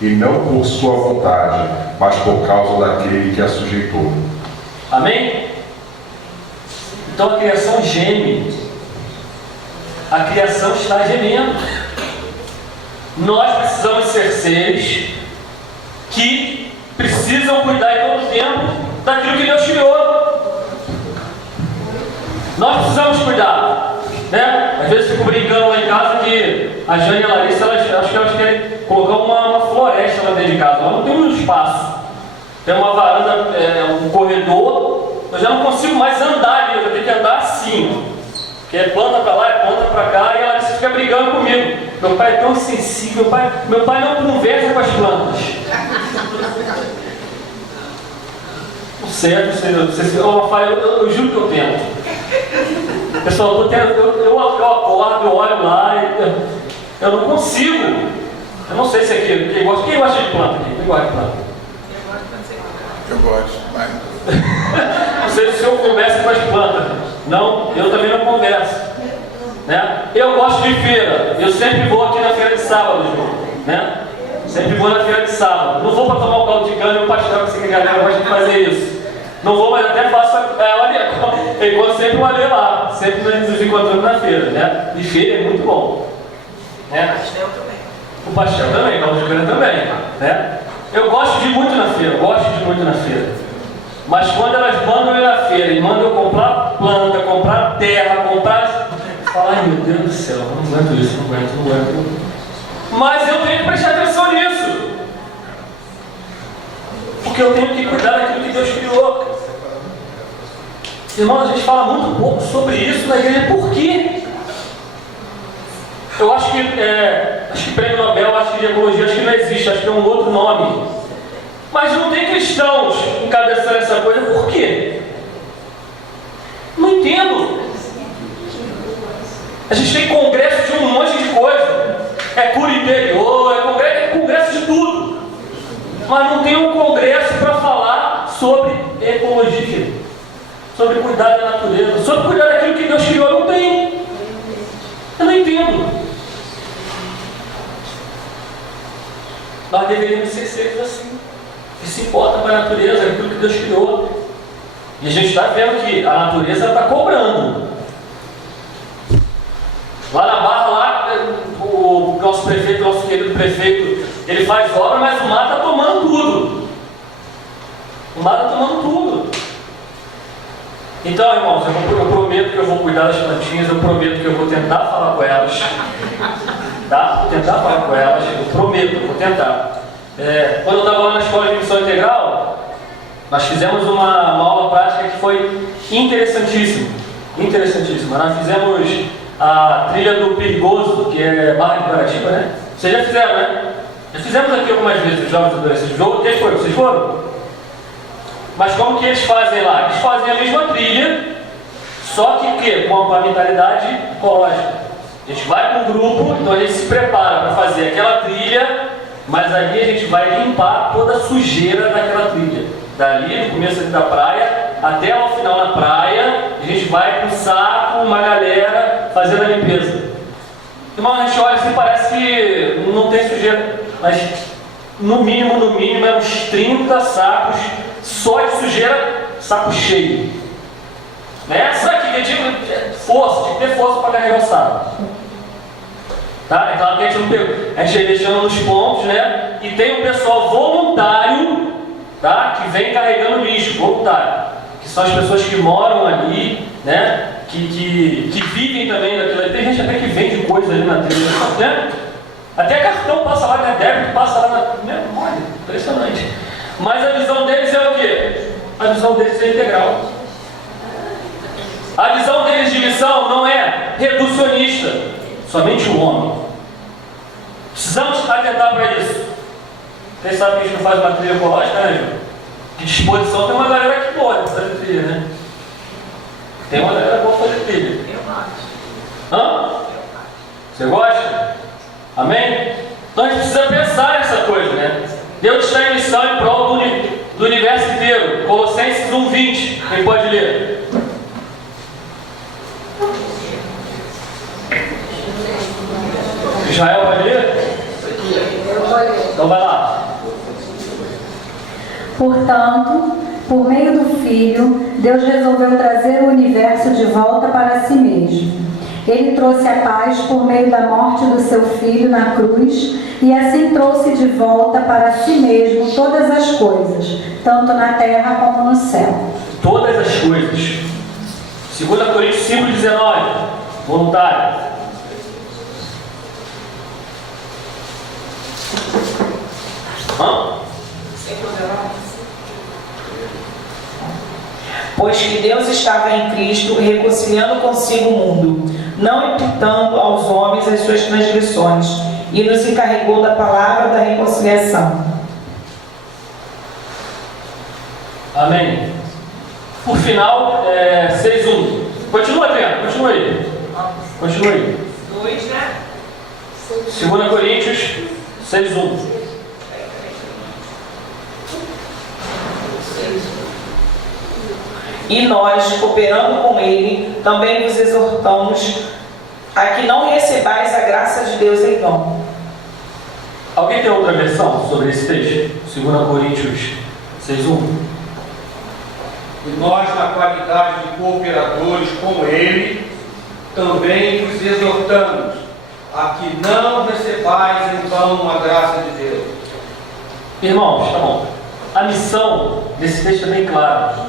e não por sua vontade, mas por causa daquele que a sujeitou. Amém? Então a criação geme. A criação está gemendo. Nós precisamos ser seres que precisam cuidar em todo o tempo daquilo que Deus criou. Nós precisamos cuidar, né? Às vezes eu fico brincando lá em casa que a Jane e a Larissa, acho que elas querem colocar uma floresta lá dentro de casa. Ela não tem um espaço. Tem uma varanda, um corredor. Eu já não consigo mais andar ali, eu tenho que andar assim. Que é planta para lá, é planta para cá, e ela fica brigando comigo. Meu pai é tão sensível, meu pai não conversa com as plantas. Não sei, eu juro que eu tento. Pessoal, eu acordo, eu olho lá, eu não consigo. Eu não sei se é aqui, quem gosta de planta aqui? Quem gosta de planta? Eu gosto, mas... Não sei se eu converso com as plantas. Não, eu também não converso, né? Eu gosto de feira. Eu sempre vou aqui na feira de sábado, né? Sempre vou na feira de sábado. Não vou para tomar um caldo de cana e um pastel, que a galera gosta de fazer isso. Não vou, mas até faço enquanto sempre o Alê lá. Sempre nos encontramos na feira, né? E feira é muito bom, né? O pastel também, o caldo de cana também, né? Eu gosto de ir muito na feira, Mas quando elas mandam eu ir na feira e mandam eu comprar planta, comprar terra, Fala, ai meu Deus do céu, não aguento isso, não aguento. Mas eu tenho que prestar atenção nisso. Porque eu tenho que cuidar daquilo que Deus criou. Irmãos, a gente fala muito pouco sobre isso na igreja. Por quê? Eu acho que prêmio Nobel, acho que de ecologia, acho que não existe, acho que é um outro nome. Mas não tem cristãos encabeçando essa coisa, por quê? Não entendo. A gente tem congresso de um monte de coisa. É cura interior, é congresso de tudo. Mas não tem um congresso para falar sobre ecologia, sobre cuidar da natureza, sobre cuidar daquilo que Deus criou. Não tem. Eu não entendo. Nós deveríamos ser seres assim, que se importam com a natureza, aquilo que Deus criou. E a gente está vendo que a natureza está cobrando. Lá na Barra, o nosso prefeito, nosso querido prefeito, ele faz obra, mas o mar está tomando tudo. O mar está tomando tudo. Então, irmãos, eu prometo que eu vou cuidar das plantinhas, eu prometo que eu vou tentar falar com elas. Tá? Vou tentar falar com elas, eu prometo, eu vou tentar. Quando eu estava lá na escola de missão integral, nós fizemos uma aula prática que foi interessantíssima. Nós fizemos a trilha do Perigoso, que é Barra de Guaratiba, né? Vocês já fizeram, né? Já fizemos aqui algumas vezes os jovens adolescentes. Vocês foram? Mas como que eles fazem lá? Eles fazem a mesma trilha, só que com a mentalidade ecológica. A gente vai com um grupo, então a gente se prepara para fazer aquela trilha, mas ali a gente vai limpar toda a sujeira daquela trilha. Dali, no começo da praia, até ao final na praia, a gente vai com um saco, uma galera, fazendo a limpeza. Irmão, a gente olha assim, parece que não tem sujeira, mas no mínimo, é uns 30 sacos só de sujeira, saco cheio. Né? Isso aqui que tinha que ter força para carregar o saco. Tá? Então a gente não pegou. A gente deixando nos pontos, né? E tem um pessoal voluntário, tá? Que vem carregando lixo, voluntário. Que são as pessoas que moram ali, né? Que vivem também daquilo ali. Tem gente até que vende coisa ali na trilha, né? Até cartão passa lá, né? Débito passa lá na. Né? Olha, impressionante. Mas a visão deles é o quê? A visão deles é integral. A visão deles de missão não é reducionista, somente o homem. Precisamos atentar para isso. Vocês sabem que a gente não faz uma trilha ecológica, né, Ju? De disposição tem uma galera que pode fazer trilha, né? Tem uma galera que pode fazer trilha. Eu gosto. Você gosta? Amém? Então a gente precisa pensar nessa coisa, né? Deus está em missão em prol do universo inteiro. Colossenses 1:20. 20. Quem pode ler? Israel pode ler? Então vai lá. Portanto, por meio do Filho, Deus resolveu trazer o universo de volta para si mesmo. Ele trouxe a paz por meio da morte do seu Filho na cruz e assim trouxe de volta para si mesmo todas as coisas, tanto na terra como no céu. Todas as coisas. 2 Coríntios 5,19. Voluntário. Pois que Deus estava em Cristo reconciliando consigo o mundo, não imputando aos homens as suas transgressões, e nos encarregou da palavra da reconciliação. Amém. Por final, 6:1. Continua, Adriano, continua aí. Continua aí. 2, né? 2 Coríntios 6:1. E nós, cooperando com Ele, também vos exortamos a que não recebais a graça de Deus em vão. Alguém tem outra versão sobre esse texto? 2 Coríntios 6:1. E nós, na qualidade de cooperadores com Ele, também vos exortamos a que não recebais em vão a graça de Deus. Irmãos, tá bom. A missão desse texto é bem clara.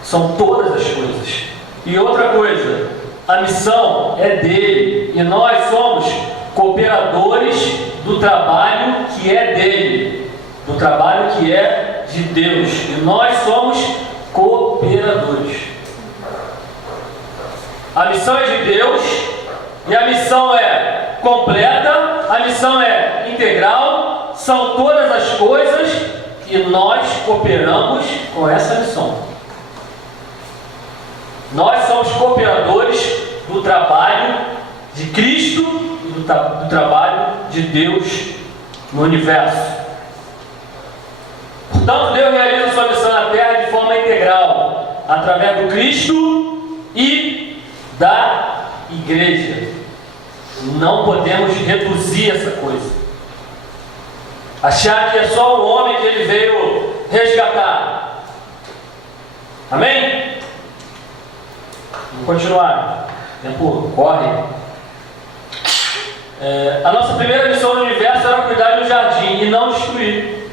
São todas as coisas. E outra coisa, a missão é dele. E nós somos cooperadores do trabalho que é dele. Do trabalho que é de Deus. E nós somos cooperadores. A missão é de Deus. E a missão é completa. A missão é integral. São todas as coisas. E nós cooperamos com essa missão. Nós somos cooperadores do trabalho de Cristo e do trabalho de Deus no universo. Portanto, Deus realiza sua missão na Terra de forma integral, através do Cristo e da Igreja. Não podemos reduzir essa coisa. Achar que é só o homem que ele veio resgatar. Amém? Vamos continuar. O tempo corre. A nossa primeira missão no universo era cuidar do jardim e não destruir.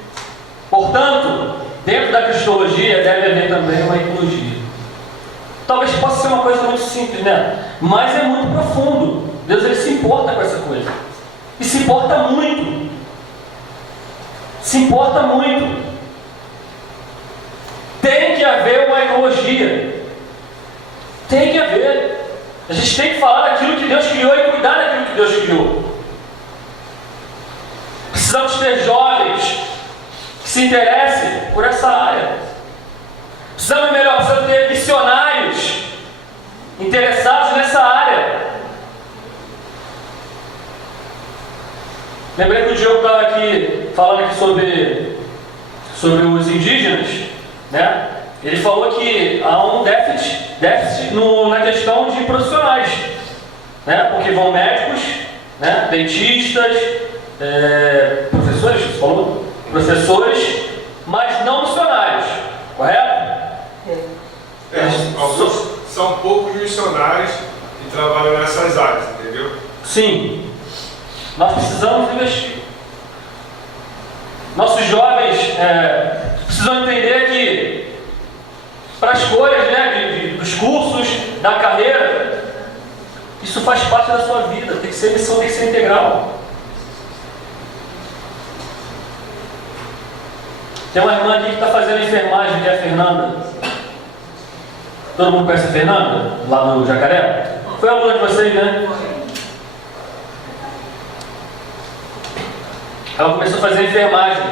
Portanto, dentro da cristologia deve haver também uma ecologia. Talvez possa ser uma coisa muito simples, né? Mas é muito profundo. Deus ele se importa com essa coisa. E se importa muito. Se importa muito. Tem que haver uma ecologia. Tem que haver. A gente tem que falar daquilo que Deus criou e cuidar daquilo que Deus criou. Precisamos ter jovens que se interessem por essa área. Precisamos ter missionários interessados nessa área. Lembrei que o Diogo estava aqui falando aqui sobre os indígenas, né? Ele falou que há um déficit na questão de profissionais, né? Porque vão médicos, né? Dentistas, professores, você falou? Professores, mas não missionários, correto? Alguns são poucos missionários que trabalham nessas áreas, entendeu? Sim. Nós precisamos investir. Nossos jovens precisam entender que para escolhas, né, dos cursos, da carreira, isso faz parte da sua vida. Tem que ser missão, tem que ser integral. Tem uma irmã aqui que está fazendo enfermagem, que é a Fernanda. Todo mundo conhece a Fernanda? Lá no Jacaré? Foi aluna de vocês, né? Ela começou a fazer enfermagem.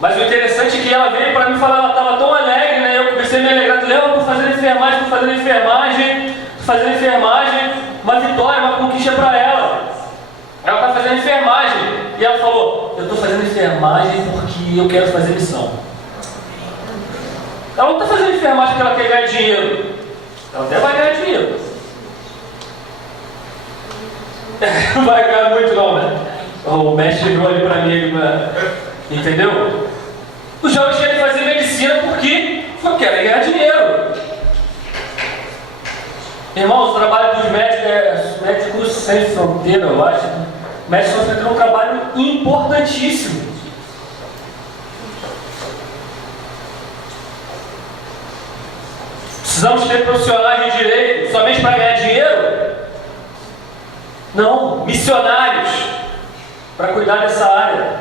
Mas o interessante é que ela veio para mim falar, ela estava tão alegre, né? Eu comecei a me alegrar, falei, eu estou fazendo enfermagem, uma vitória, uma conquista para ela. Ela está fazendo enfermagem. E ela falou, eu estou fazendo enfermagem porque eu quero fazer missão. Ela não está fazendo enfermagem porque ela quer ganhar dinheiro. Ela até vai ganhar dinheiro. Não vai ganhar muito não, né? O mestre chegou ali para mim, entendeu? Os jovens querem fazer medicina porque querem ganhar dinheiro. Irmãos, o trabalho dos médicos sem fronteira, eu acho. Médicos sem fronteira é um trabalho importantíssimo. Precisamos ter profissionais de direito somente para ganhar dinheiro? Não, missionários para cuidar dessa área.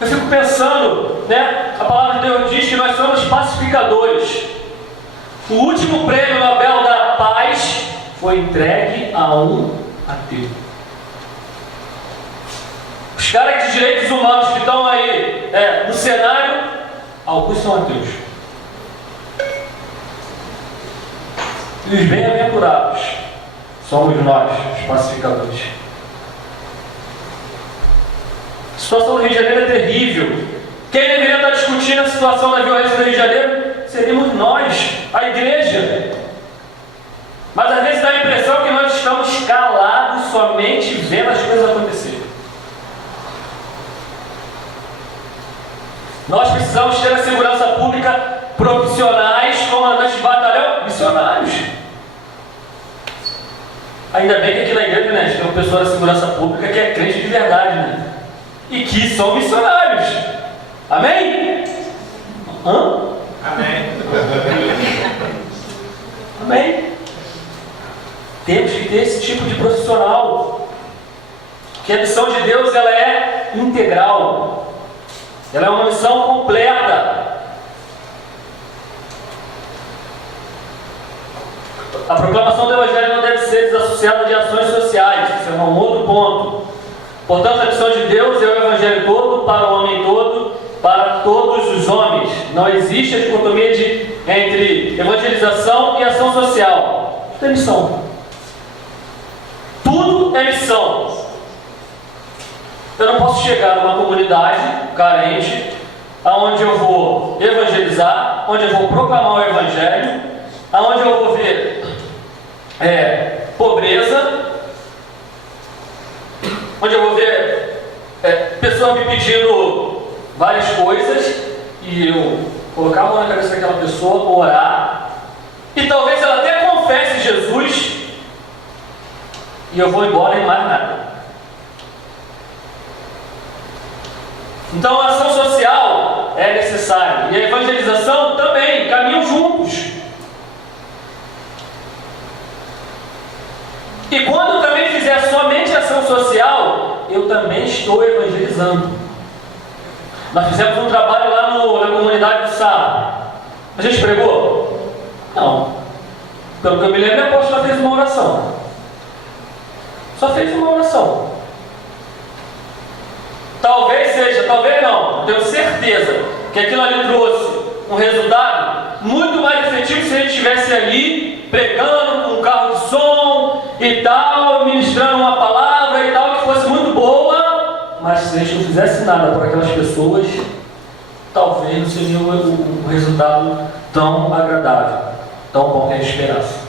Eu fico pensando, né? A palavra de Deus diz que nós somos pacificadores. O último prêmio Nobel da Paz foi entregue a um ateu. Os caras de direitos humanos que estão aí no cenário, alguns são ateus. E os bem-aventurados somos nós, os pacificadores. A situação do Rio de Janeiro é terrível. Quem deveria estar discutindo a situação da violência do Rio de Janeiro seríamos nós, a igreja. Mas às vezes dá a impressão que nós estamos calados, somente vendo as coisas acontecerem. Nós precisamos ter a segurança pública profissionais, comandantes de batalhão, missionários. Ainda bem que aqui na igreja, né, tem uma pessoa da segurança pública que é crente de verdade, né? E que são missionários. Amém? Amém. Amém. Temos que ter esse tipo de profissional. Que a missão de Deus, ela é integral. Ela é uma missão completa. A proclamação do Evangelho não deve ser desassociada de ações sociais. Isso é um outro ponto. Portanto, a missão de Deus é o Evangelho todo, para o homem todo, para todos os homens. Não existe a dicotomia entre evangelização e ação social. Tudo é missão. Tudo é missão. Eu não posso chegar numa comunidade carente, aonde eu vou evangelizar, onde eu vou proclamar o Evangelho, aonde eu vou ver pobreza, onde eu vou ver pessoas me pedindo várias coisas e eu colocar a mão na cabeça daquela pessoa, orar, e talvez ela até confesse Jesus e eu vou embora e mais nada. Então a ação social é necessária e a evangelização também, caminham juntos. E quando eu também fizer somente ação social, eu também estou evangelizando. Nós fizemos um trabalho lá na comunidade do Sá. A gente pregou? Não. Pelo que eu me lembro, a apóstola fez uma oração. Só fez uma oração. Talvez seja, talvez não. Tenho certeza que aquilo ali trouxe um resultado muito mais efetivo se a gente estivesse ali pregando com um carro de som e tal, ministrando uma palavra e tal, que fosse muito boa, mas se a gente não fizesse nada por aquelas pessoas, talvez não seria um resultado tão agradável, tão bom que a gente esperasse.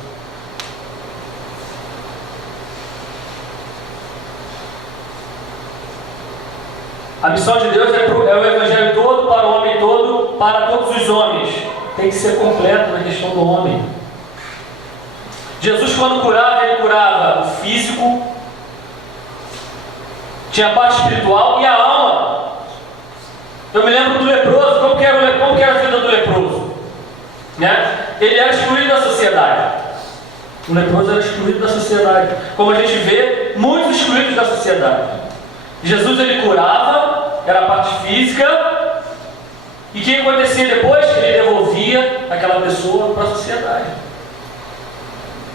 A missão de Deus é o Evangelho todo, para o homem todo, para todos os homens. Tem que ser completo na questão do homem. Jesus, quando curava, ele curava o físico, tinha a parte espiritual e a alma. Eu me lembro do leproso, como que era a vida do leproso? Né? Ele era excluído da sociedade. O leproso era excluído da sociedade. Como a gente vê, muitos excluídos da sociedade. Jesus, ele curava, era a parte física, e o que acontecia depois? Ele devolvia aquela pessoa para a sociedade.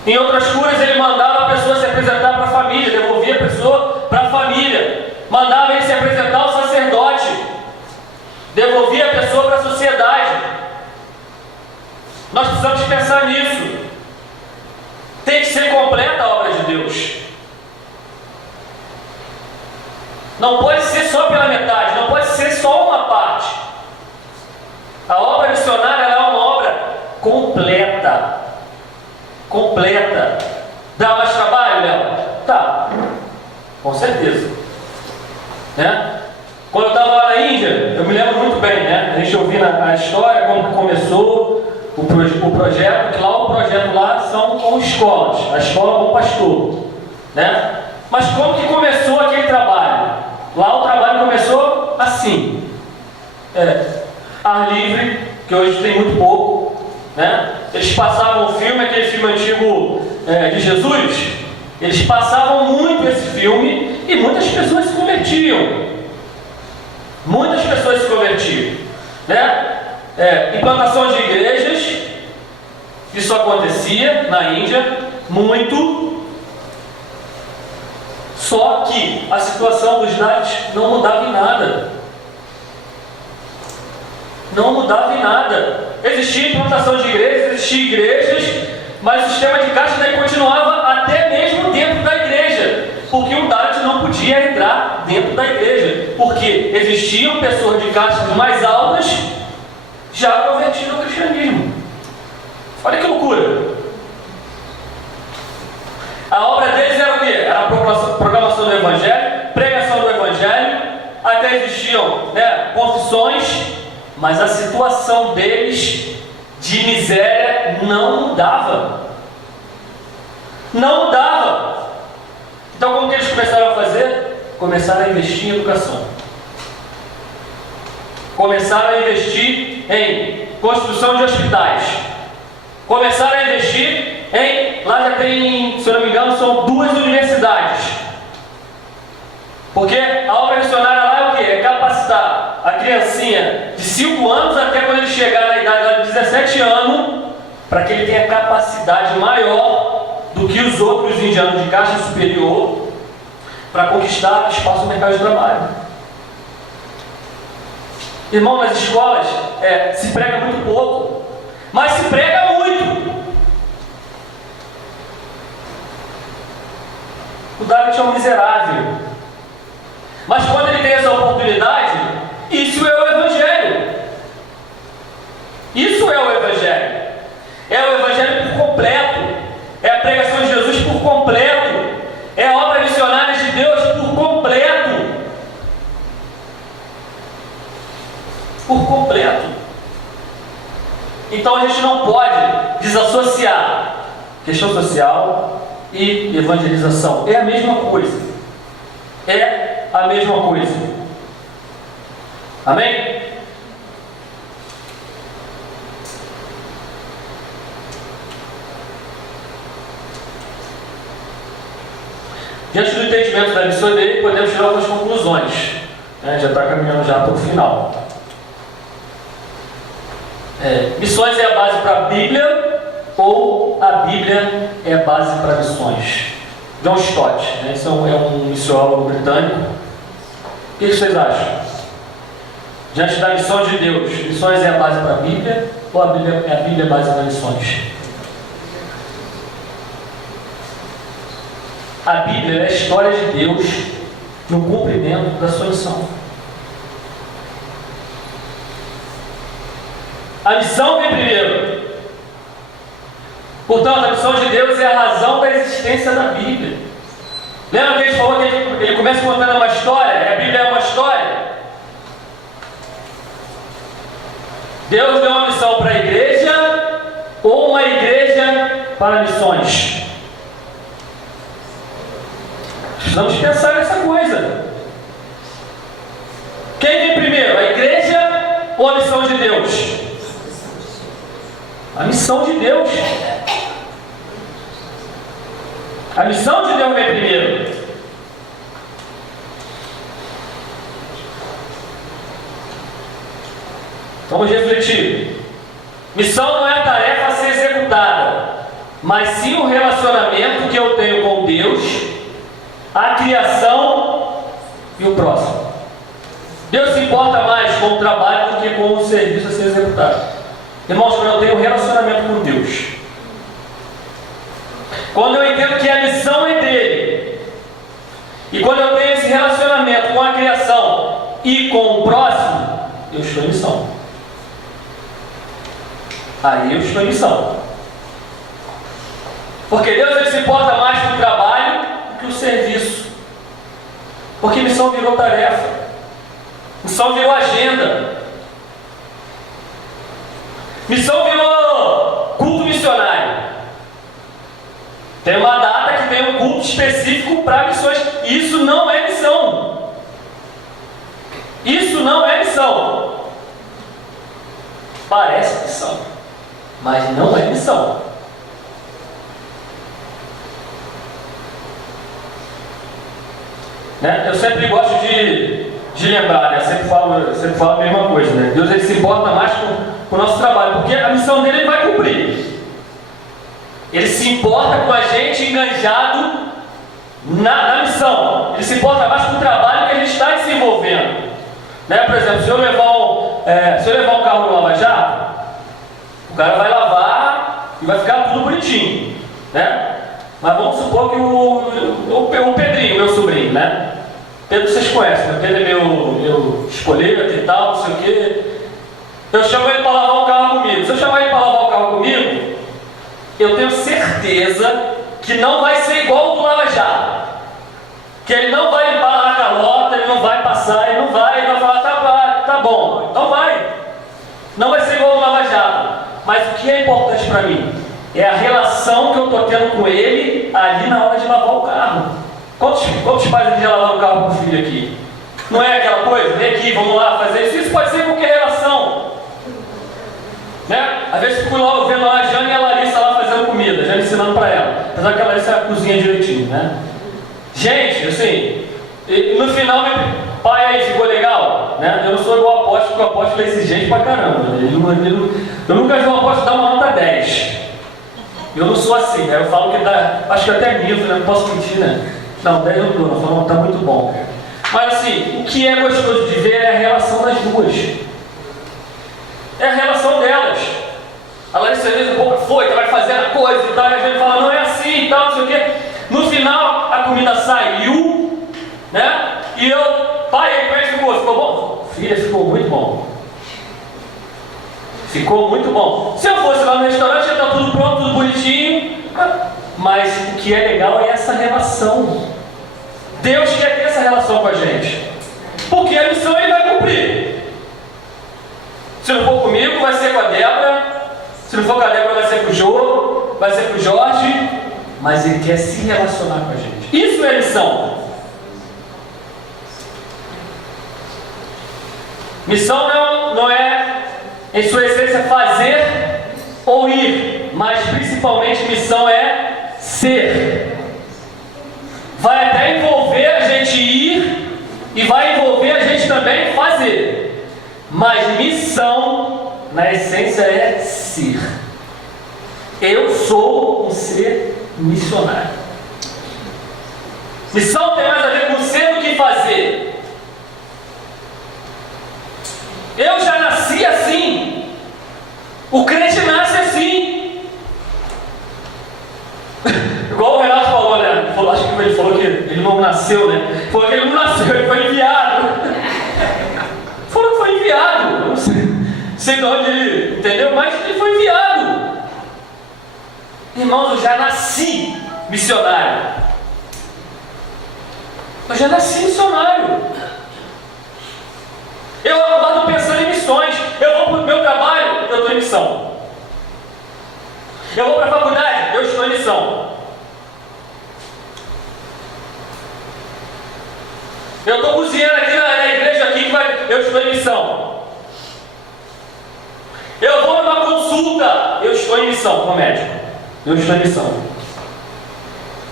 Em outras curas, ele mandava a pessoa se apresentar para a família, devolvia a pessoa para a família, mandava ele se apresentar ao sacerdote, devolvia a pessoa para a sociedade. Nós precisamos pensar nisso. Tem que ser completa a obra de Deus. Não pode ser só pela metade, não pode ser só uma parte. A obra missionária é uma obra completa. Completa. Dá mais trabalho, Léo? Tá. Com certeza. Né? Quando eu estava lá na Índia, eu me lembro muito bem, né? A gente ouviu a história, quando começou o projeto, que lá o projeto lá são com escolas, a escola com pastor, né? Mas como que começou aquele trabalho? Lá o trabalho começou assim, ar livre, que hoje tem muito pouco, né? Eles passavam o filme, aquele filme antigo de Jesus, eles passavam muito esse filme e muitas pessoas se convertiam. Muitas pessoas se convertiam, né? Implantação de igrejas, isso acontecia na Índia, muito. Só que a situação dos lares não mudava em nada. Não mudava em nada. Existia implantação de igrejas, existiam igrejas, mas o sistema de casta daí continuava até mesmo dentro da igreja, porque o Dalit não podia entrar dentro da igreja, porque existiam pessoas de castas mais altas já convertidas ao cristianismo. Olha que loucura! A obra deles era o quê? Era a proclamação do Evangelho, pregação do Evangelho, até existiam confissões, mas a situação deles de miséria não mudava. Não mudava. Então como que eles começaram a fazer? Começaram a investir em educação. Começaram a investir em construção de hospitais. Começaram a investir lá já tem, se eu não me engano, são 2 universidades. Porque a obra missionária lá é o quê? É capacitar a criancinha de 5 anos até quando ele chegar na idade de 17 anos, para que ele tenha capacidade maior do que os outros indianos de casta superior para conquistar espaço no mercado de trabalho. Irmão, nas escolas se prega muito pouco, mas se prega muito. O Dalit é um miserável, mas quando ele tem essa oportunidade, isso é o Evangelho. Isso é o Evangelho. É o Evangelho por completo. É a pregação de Jesus por completo. É a obra missionária de Deus por completo. Por completo. Então a gente não pode desassociar questão social e evangelização. É a mesma coisa. É a mesma coisa. Amém? Diante do entendimento da missão dele, podemos tirar algumas conclusões. Já está caminhando já para o final. Missões é a base para a Bíblia ou a Bíblia é a base para missões? John Stott, esse é um missiólogo britânico. O que vocês acham? Diante da missão de Deus, missões é a base para a Bíblia ou a Bíblia é a base para missões? A Bíblia é a história de Deus no cumprimento da sua missão. A missão vem primeiro. Portanto, a missão de Deus é a razão da existência da Bíblia. Lembra que a gente falou que ele começa contando uma história? E a Bíblia é uma história. Deus deu uma missão para a igreja ou uma igreja para missões? Precisamos pensar nessa coisa. Quem vem primeiro, a igreja ou a missão de Deus? A missão de Deus. A missão de Deus vem primeiro. Vamos refletir. Missão não é a tarefa a ser executada, mas sim o relacionamento que eu tenho com Deus, a criação e o próximo. Deus se importa mais com o trabalho do que com o serviço a ser executado. Irmãos, quando eu tenho um relacionamento com Deus, quando eu entendo que a missão é dele, e quando eu tenho esse relacionamento com a criação e com o próximo, eu estou em missão. aí eu estou em missão. Porque Deus ele se importa mais com o trabalho do que o serviço. Porque missão virou tarefa. Missão virou agenda. Missão virou culto missionário. Tem uma data que tem um culto específico para missões. Isso não é missão. Isso não é missão. Parece missão, mas não é missão. Né? Eu sempre gosto de lembrar, né? Eu sempre falo a mesma coisa, né? Deus ele se importa mais com o nosso trabalho, porque a missão dele ele vai cumprir. Ele se importa com a gente enganjado na missão. Ele se importa mais com o trabalho que a gente está desenvolvendo. Né? Por exemplo, se eu levar um carro no Lava Jato, o cara vai lavar e vai ficar tudo bonitinho. Né? Mas vamos supor que o Pedrinho, meu sobrinho, né? Pedro vocês conhecem, né? Pedro é meu escoleta e tal, não sei o quê. Eu chamo ele para lavar o carro comigo. Se eu chamar ele para lavar o carro comigo, eu tenho certeza que não vai ser igual o do Lava Jato. Que ele não vai limpar lá a calota, ele não vai passar, ele vai falar, tá bom, então vai. Não vai ser igual o Lava Jato. Mas o que é importante para mim? É a relação que eu estou tendo com ele ali na hora de lavar o carro. Quantos pais aqui já lavaram o carro com o filho aqui? Não é aquela coisa? Vem aqui, vamos lá fazer isso. Isso pode ser qualquer relação. Né? Às vezes fico lá vendo a Jane e a Larissa lá fazendo comida, já ensinando para ela. Apesar que a Larissa cozinha direitinho, né? Gente, assim, no final, pai aí, ficou legal? Né? Eu não sou igual o apóstolo, porque o apóstolo é exigente pra caramba. Eu nunca vi um apóstolo dar uma nota 10. Eu não sou assim, né? Eu falo que dá, acho que até minto, né? Não posso mentir, né? Não, 10 eu não dou, não, tá muito bom. Mas assim, o que é gostoso de ver é a relação das duas. É a relação delas. A Larissa às vezes um pouco foi, vai fazendo a coisa e tal, e a gente fala, não é assim e tal, não sei o quê. No final, a comida saiu, né? E eu, pai, aí como é que ficou bom? Filha, ficou muito bom. Ficou muito bom. Se eu fosse lá no restaurante, já está tudo pronto, tudo bonitinho. Mas o que é legal é essa relação. Deus quer ter essa relação com a gente. Porque a missão ele vai cumprir. Se não for comigo, vai ser com a Débora. Se não for com a Débora, vai ser com o Jô, vai ser com o Jorge. Mas ele quer se relacionar com a gente. Isso é missão. Missão não é, em sua essência, fazer ou ir, mas principalmente missão é ser. Vai até envolver a gente ir e vai envolver a gente também fazer. Mas missão, na essência, é ser. Eu sou um ser missionário. Missão tem mais a ver com ser do que fazer. Eu já nasci assim. O crente nasce assim. Igual o Renato falou, né? Acho que ele falou que ele não nasceu, né? Falou que ele não nasceu, ele foi enviado. Falou que foi enviado. Eu não sei de onde ele entendeu, mas ele foi enviado. Irmãos, eu já nasci missionário. Eu já nasci missionário. Eu acordo pensando em missões. Eu vou para o meu trabalho, eu estou em missão. Eu vou para a faculdade, eu estou em missão. Eu estou cozinhando aqui na igreja aqui, eu estou em missão. Eu vou numa consulta, eu estou em missão como médico. Eu estou em missão.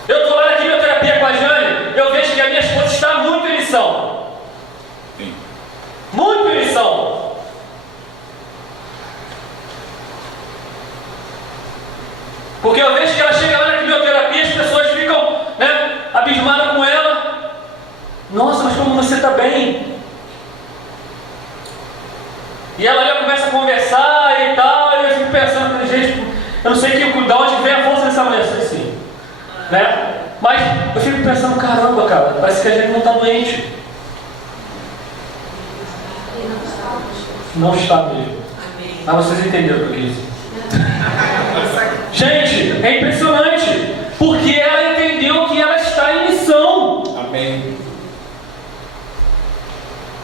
Eu estou lá na quimioterapia com a Jane, eu vejo que a minha esposa está muito em missão. Muito em missão. Porque eu vejo que ela chega lá na quimioterapia, as pessoas ficam, né, abismadas com ela. Nossa, mas como você está bem? E ela já começa a conversar e tal, e eu fico pensando, gente, eu não sei de onde vem a força dessa mulher, assim, né? Mas eu fico pensando, caramba, cara, parece que a gente não está doente. Não está mesmo. Mas vocês entenderam o que eu quis dizer. Gente, é impressionante, porque ela entendeu que ela está em missão. Amém.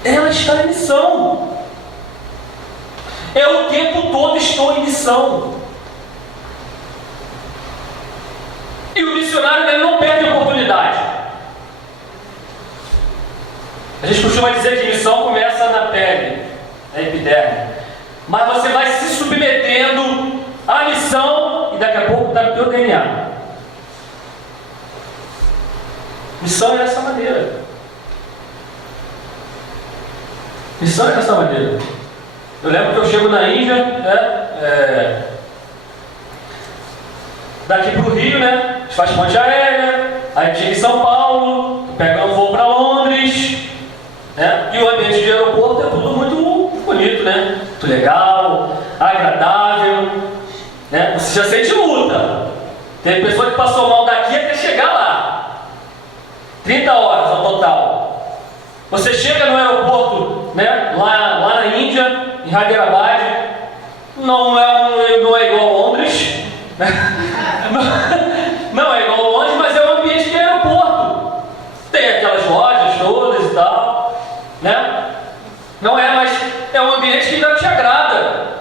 Ela está em missão. Eu o tempo todo estou em missão. E o missionário ele não perde a oportunidade. A gente costuma dizer que missão começa na pele, na epiderme. Mas você vai se submetendo à missão e daqui a pouco está no teu DNA. Missão é dessa maneira. Missão é dessa maneira. Eu lembro que eu chego na Índia, né? Daqui para o Rio, né? A gente faz ponte aérea, aí chega em São Paulo, pega um voo para Londres, né? E o ambiente de aeroporto é tudo muito bonito, né? Muito legal, agradável, né? Você já sente luta. Tem pessoa que passou mal daqui até chegar lá. 30 horas ao total. Você chega no aeroporto, né? Lá na Índia, em Hyderabad, não é igual a Londres, né? Não é igual a Londres, mas é um ambiente de aeroporto. Tem aquelas lojas todas e tal, né? Não é, mas é um ambiente que ainda te agrada.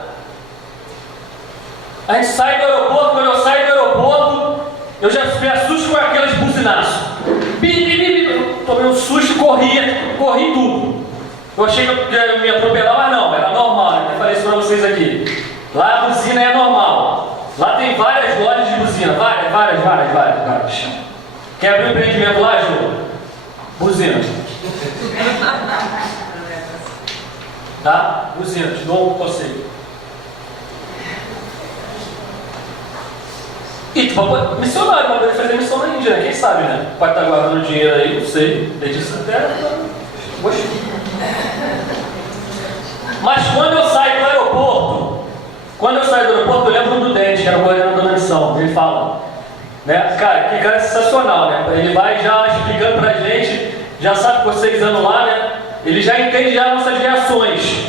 A gente sai do aeroporto, quando eu saio do aeroporto, eu já me assusto com aqueles buzinaços. Tomei um susto e corri tudo. Eu achei que eu ia me atropelar, mas não, era normal, né? Eu falei isso para vocês aqui. Lá a buzina é normal. Lá tem várias lojas de buzina, várias. Quer abrir um empreendimento lá, Ju? Buzina. Tá? Buzina, te dou um conselho. E tu pode missionário, para poder fazer missão na Índia, né? Quem sabe, né? Pode estar guardando dinheiro aí, não sei. Letícia até gostei. Mas quando eu saio do aeroporto, eu lembro do Dente, que era o coordenador da missão. Ele fala, né? Cara, que cara sensacional, né? Ele vai já explicando pra gente, já sabe que vocês andam lá, né? Ele já entende já nossas reações,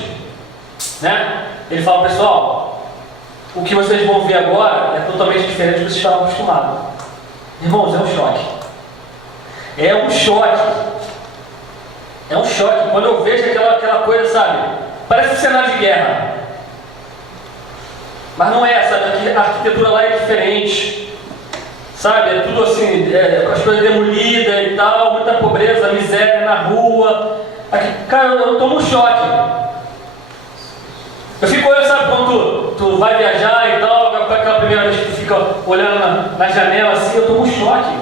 né? Ele fala, pessoal, o que vocês vão ver agora é totalmente diferente do que vocês estavam acostumados. Irmãos, é um choque. É um choque. Quando eu vejo aquela coisa, sabe? Parece um cenário de guerra. Mas não é, sabe? A arquitetura lá é diferente. Sabe? É tudo assim, com as coisas demolidas e tal, muita pobreza, miséria na rua. Aqui, cara, eu tomo um choque. Eu fico olhando, sabe, quando tu vai viajar e tal, aquela primeira vez que tu fica olhando na janela assim, eu tomo um choque.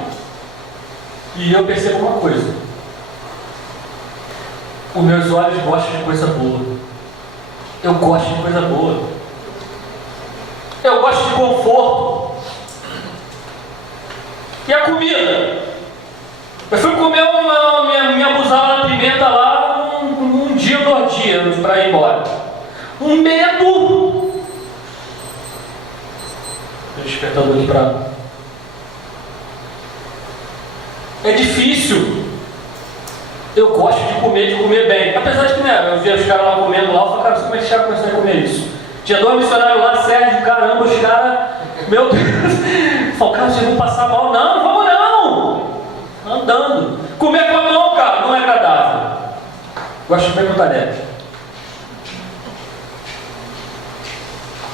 E eu percebo uma coisa. Os meus olhos gostam de coisa boa. Eu gosto de coisa boa. Eu gosto de conforto. E a comida? Eu fui comer minha buzala de pimenta lá um dia ou 2 dias para ir embora. Um medo. Estou despertando aqui para. É difícil. Eu gosto de comer bem. Apesar de que, né, eu via os caras lá comendo lá, eu falei, cara, como é que os caras conseguem comer isso? Tinha 2 missionários lá, Sérgio, caramba, os caras, meu Deus. Falei, cara, vocês vão passar mal? Não, vamos não. Andando. Comer com a mão, cara, não é agradável. Gosto de comer com talher.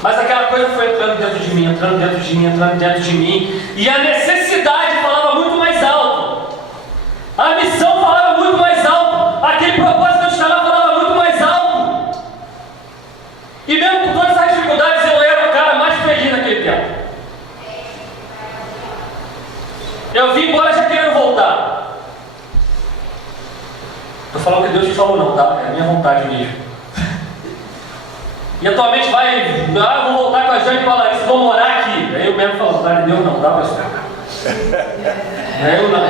Mas aquela coisa foi entrando dentro de mim. E a necessidade falava muito mais alto. A missão falava muito mais alto. Aquele propósito de estar lá falava muito mais alto. E mesmo com todas as dificuldades, eu era o cara mais feliz naquele tempo. Eu vim embora já querendo voltar. Estou falando que Deus te falou não, tá? É a minha vontade mesmo. E atualmente vou voltar com a Jane e com a Larissa, vou morar aqui. Aí eu mesmo falo, tá? Deus não, tá, pessoal? Eu não,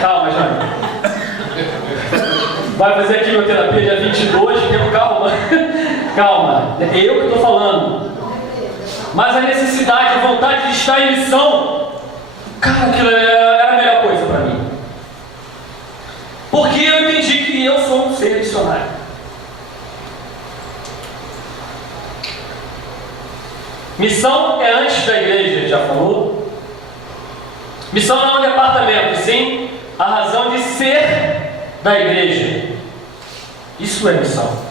calma, Jane. Vai fazer a quimioterapia dia 22, calma. É eu que estou falando. Mas a necessidade, a vontade de estar em missão, cara, aquilo era a melhor coisa para mim. Porque eu entendi que eu sou um ser missionário. Missão é antes da igreja, a gente já falou. Missão não é um departamento, sim a razão de ser da igreja. Isso é missão.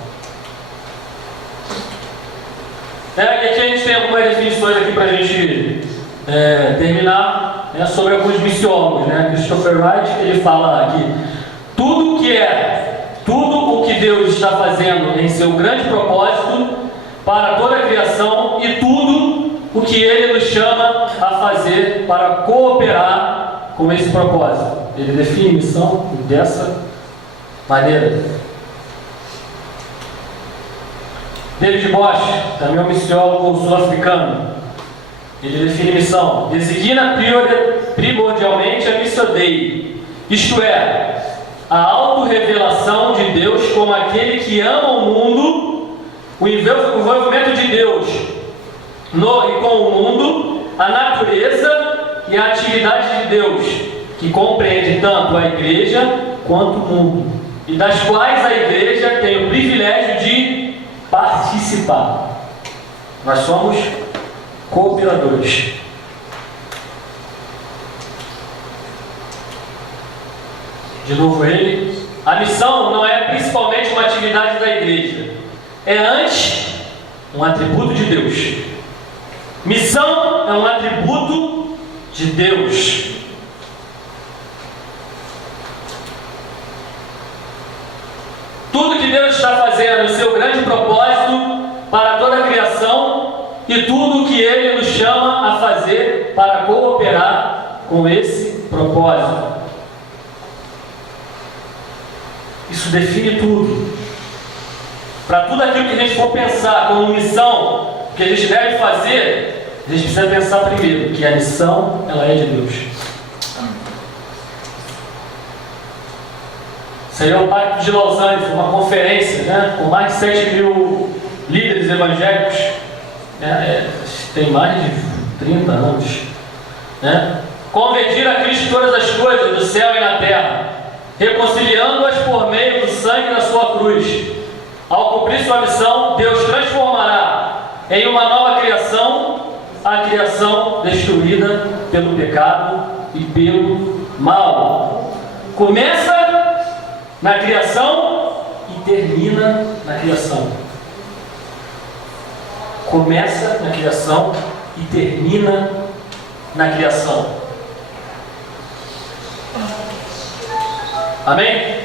E aqui a gente tem algumas definições aqui para a gente terminar, sobre alguns missiólogos. Christopher Wright, ele fala aqui: tudo o que Deus está fazendo em seu grande propósito para toda a criação e tudo o que Ele nos chama a fazer para cooperar com esse propósito. Ele define missão dessa maneira. David Bosch, também é um missiólogo sul-africano, ele define missão: designa primordialmente a missio Dei, isto é, a autorrevelação de Deus como aquele que ama o mundo, o envolvimento de Deus e com o mundo, a natureza e a atividade de Deus, que compreende tanto a igreja quanto o mundo, e das quais a igreja tem o privilégio de participar. Nós somos cooperadores. De novo ele: a missão não é principalmente uma atividade da igreja, é antes um atributo de Deus. Missão é um atributo de Deus. Tudo que Deus está fazendo no seu grande propósito para toda a criação e tudo que Ele nos chama a fazer para cooperar com esse propósito. Isso define tudo. Para tudo aquilo que a gente for pensar como missão, que a gente deve fazer, a gente precisa pensar primeiro que a missão, ela é de Deus. Isso aí é o Pacto de Lausanne, foi uma conferência, com mais de 7.000 líderes evangélicos, tem mais de 30 anos, Convertir a Cristo todas as coisas do céu e na terra, reconciliando-as por meio do sangue da sua cruz. Ao cumprir sua missão, Deus transformará em uma nova criação a criação destruída pelo pecado e pelo mal. Começa na criação e termina na criação. Começa na criação e termina na criação. Amém?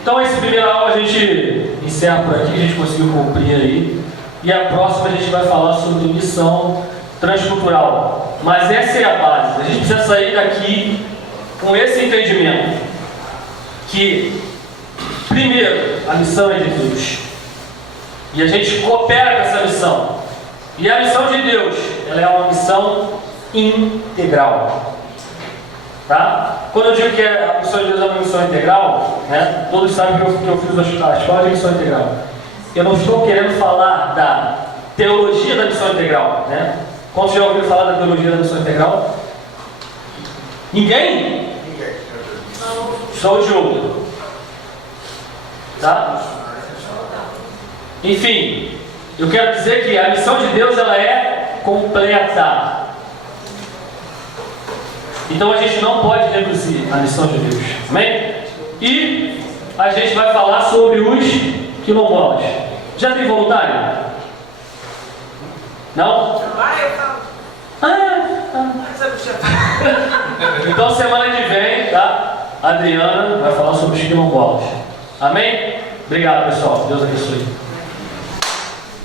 Então esse primeiro aula a gente encerra por aqui, a gente conseguiu cumprir aí. E a próxima a gente vai falar sobre missão transcultural. Mas essa é a base. A gente precisa sair daqui com esse entendimento. Que, primeiro, a missão é de Deus. E a gente coopera com essa missão. E a missão de Deus, ela é uma missão integral. Tá? Quando eu digo que a missão de Deus é uma missão integral, todos sabem que eu fiz a escola de missão integral. Eu não estou querendo falar da teologia da missão integral. Quantos já ouviram falar da teologia da missão integral? Ninguém? Só o Diogo. Tá? Enfim, eu quero dizer que a missão de Deus, ela é completa. Então a gente não pode reduzir a missão de Deus. Amém? E a gente vai falar sobre os quilombolas. Já tem voluntário? Não? Então semana que vem, a Adriana vai falar sobre os quilombolas. Amém? Obrigado, pessoal. Deus abençoe.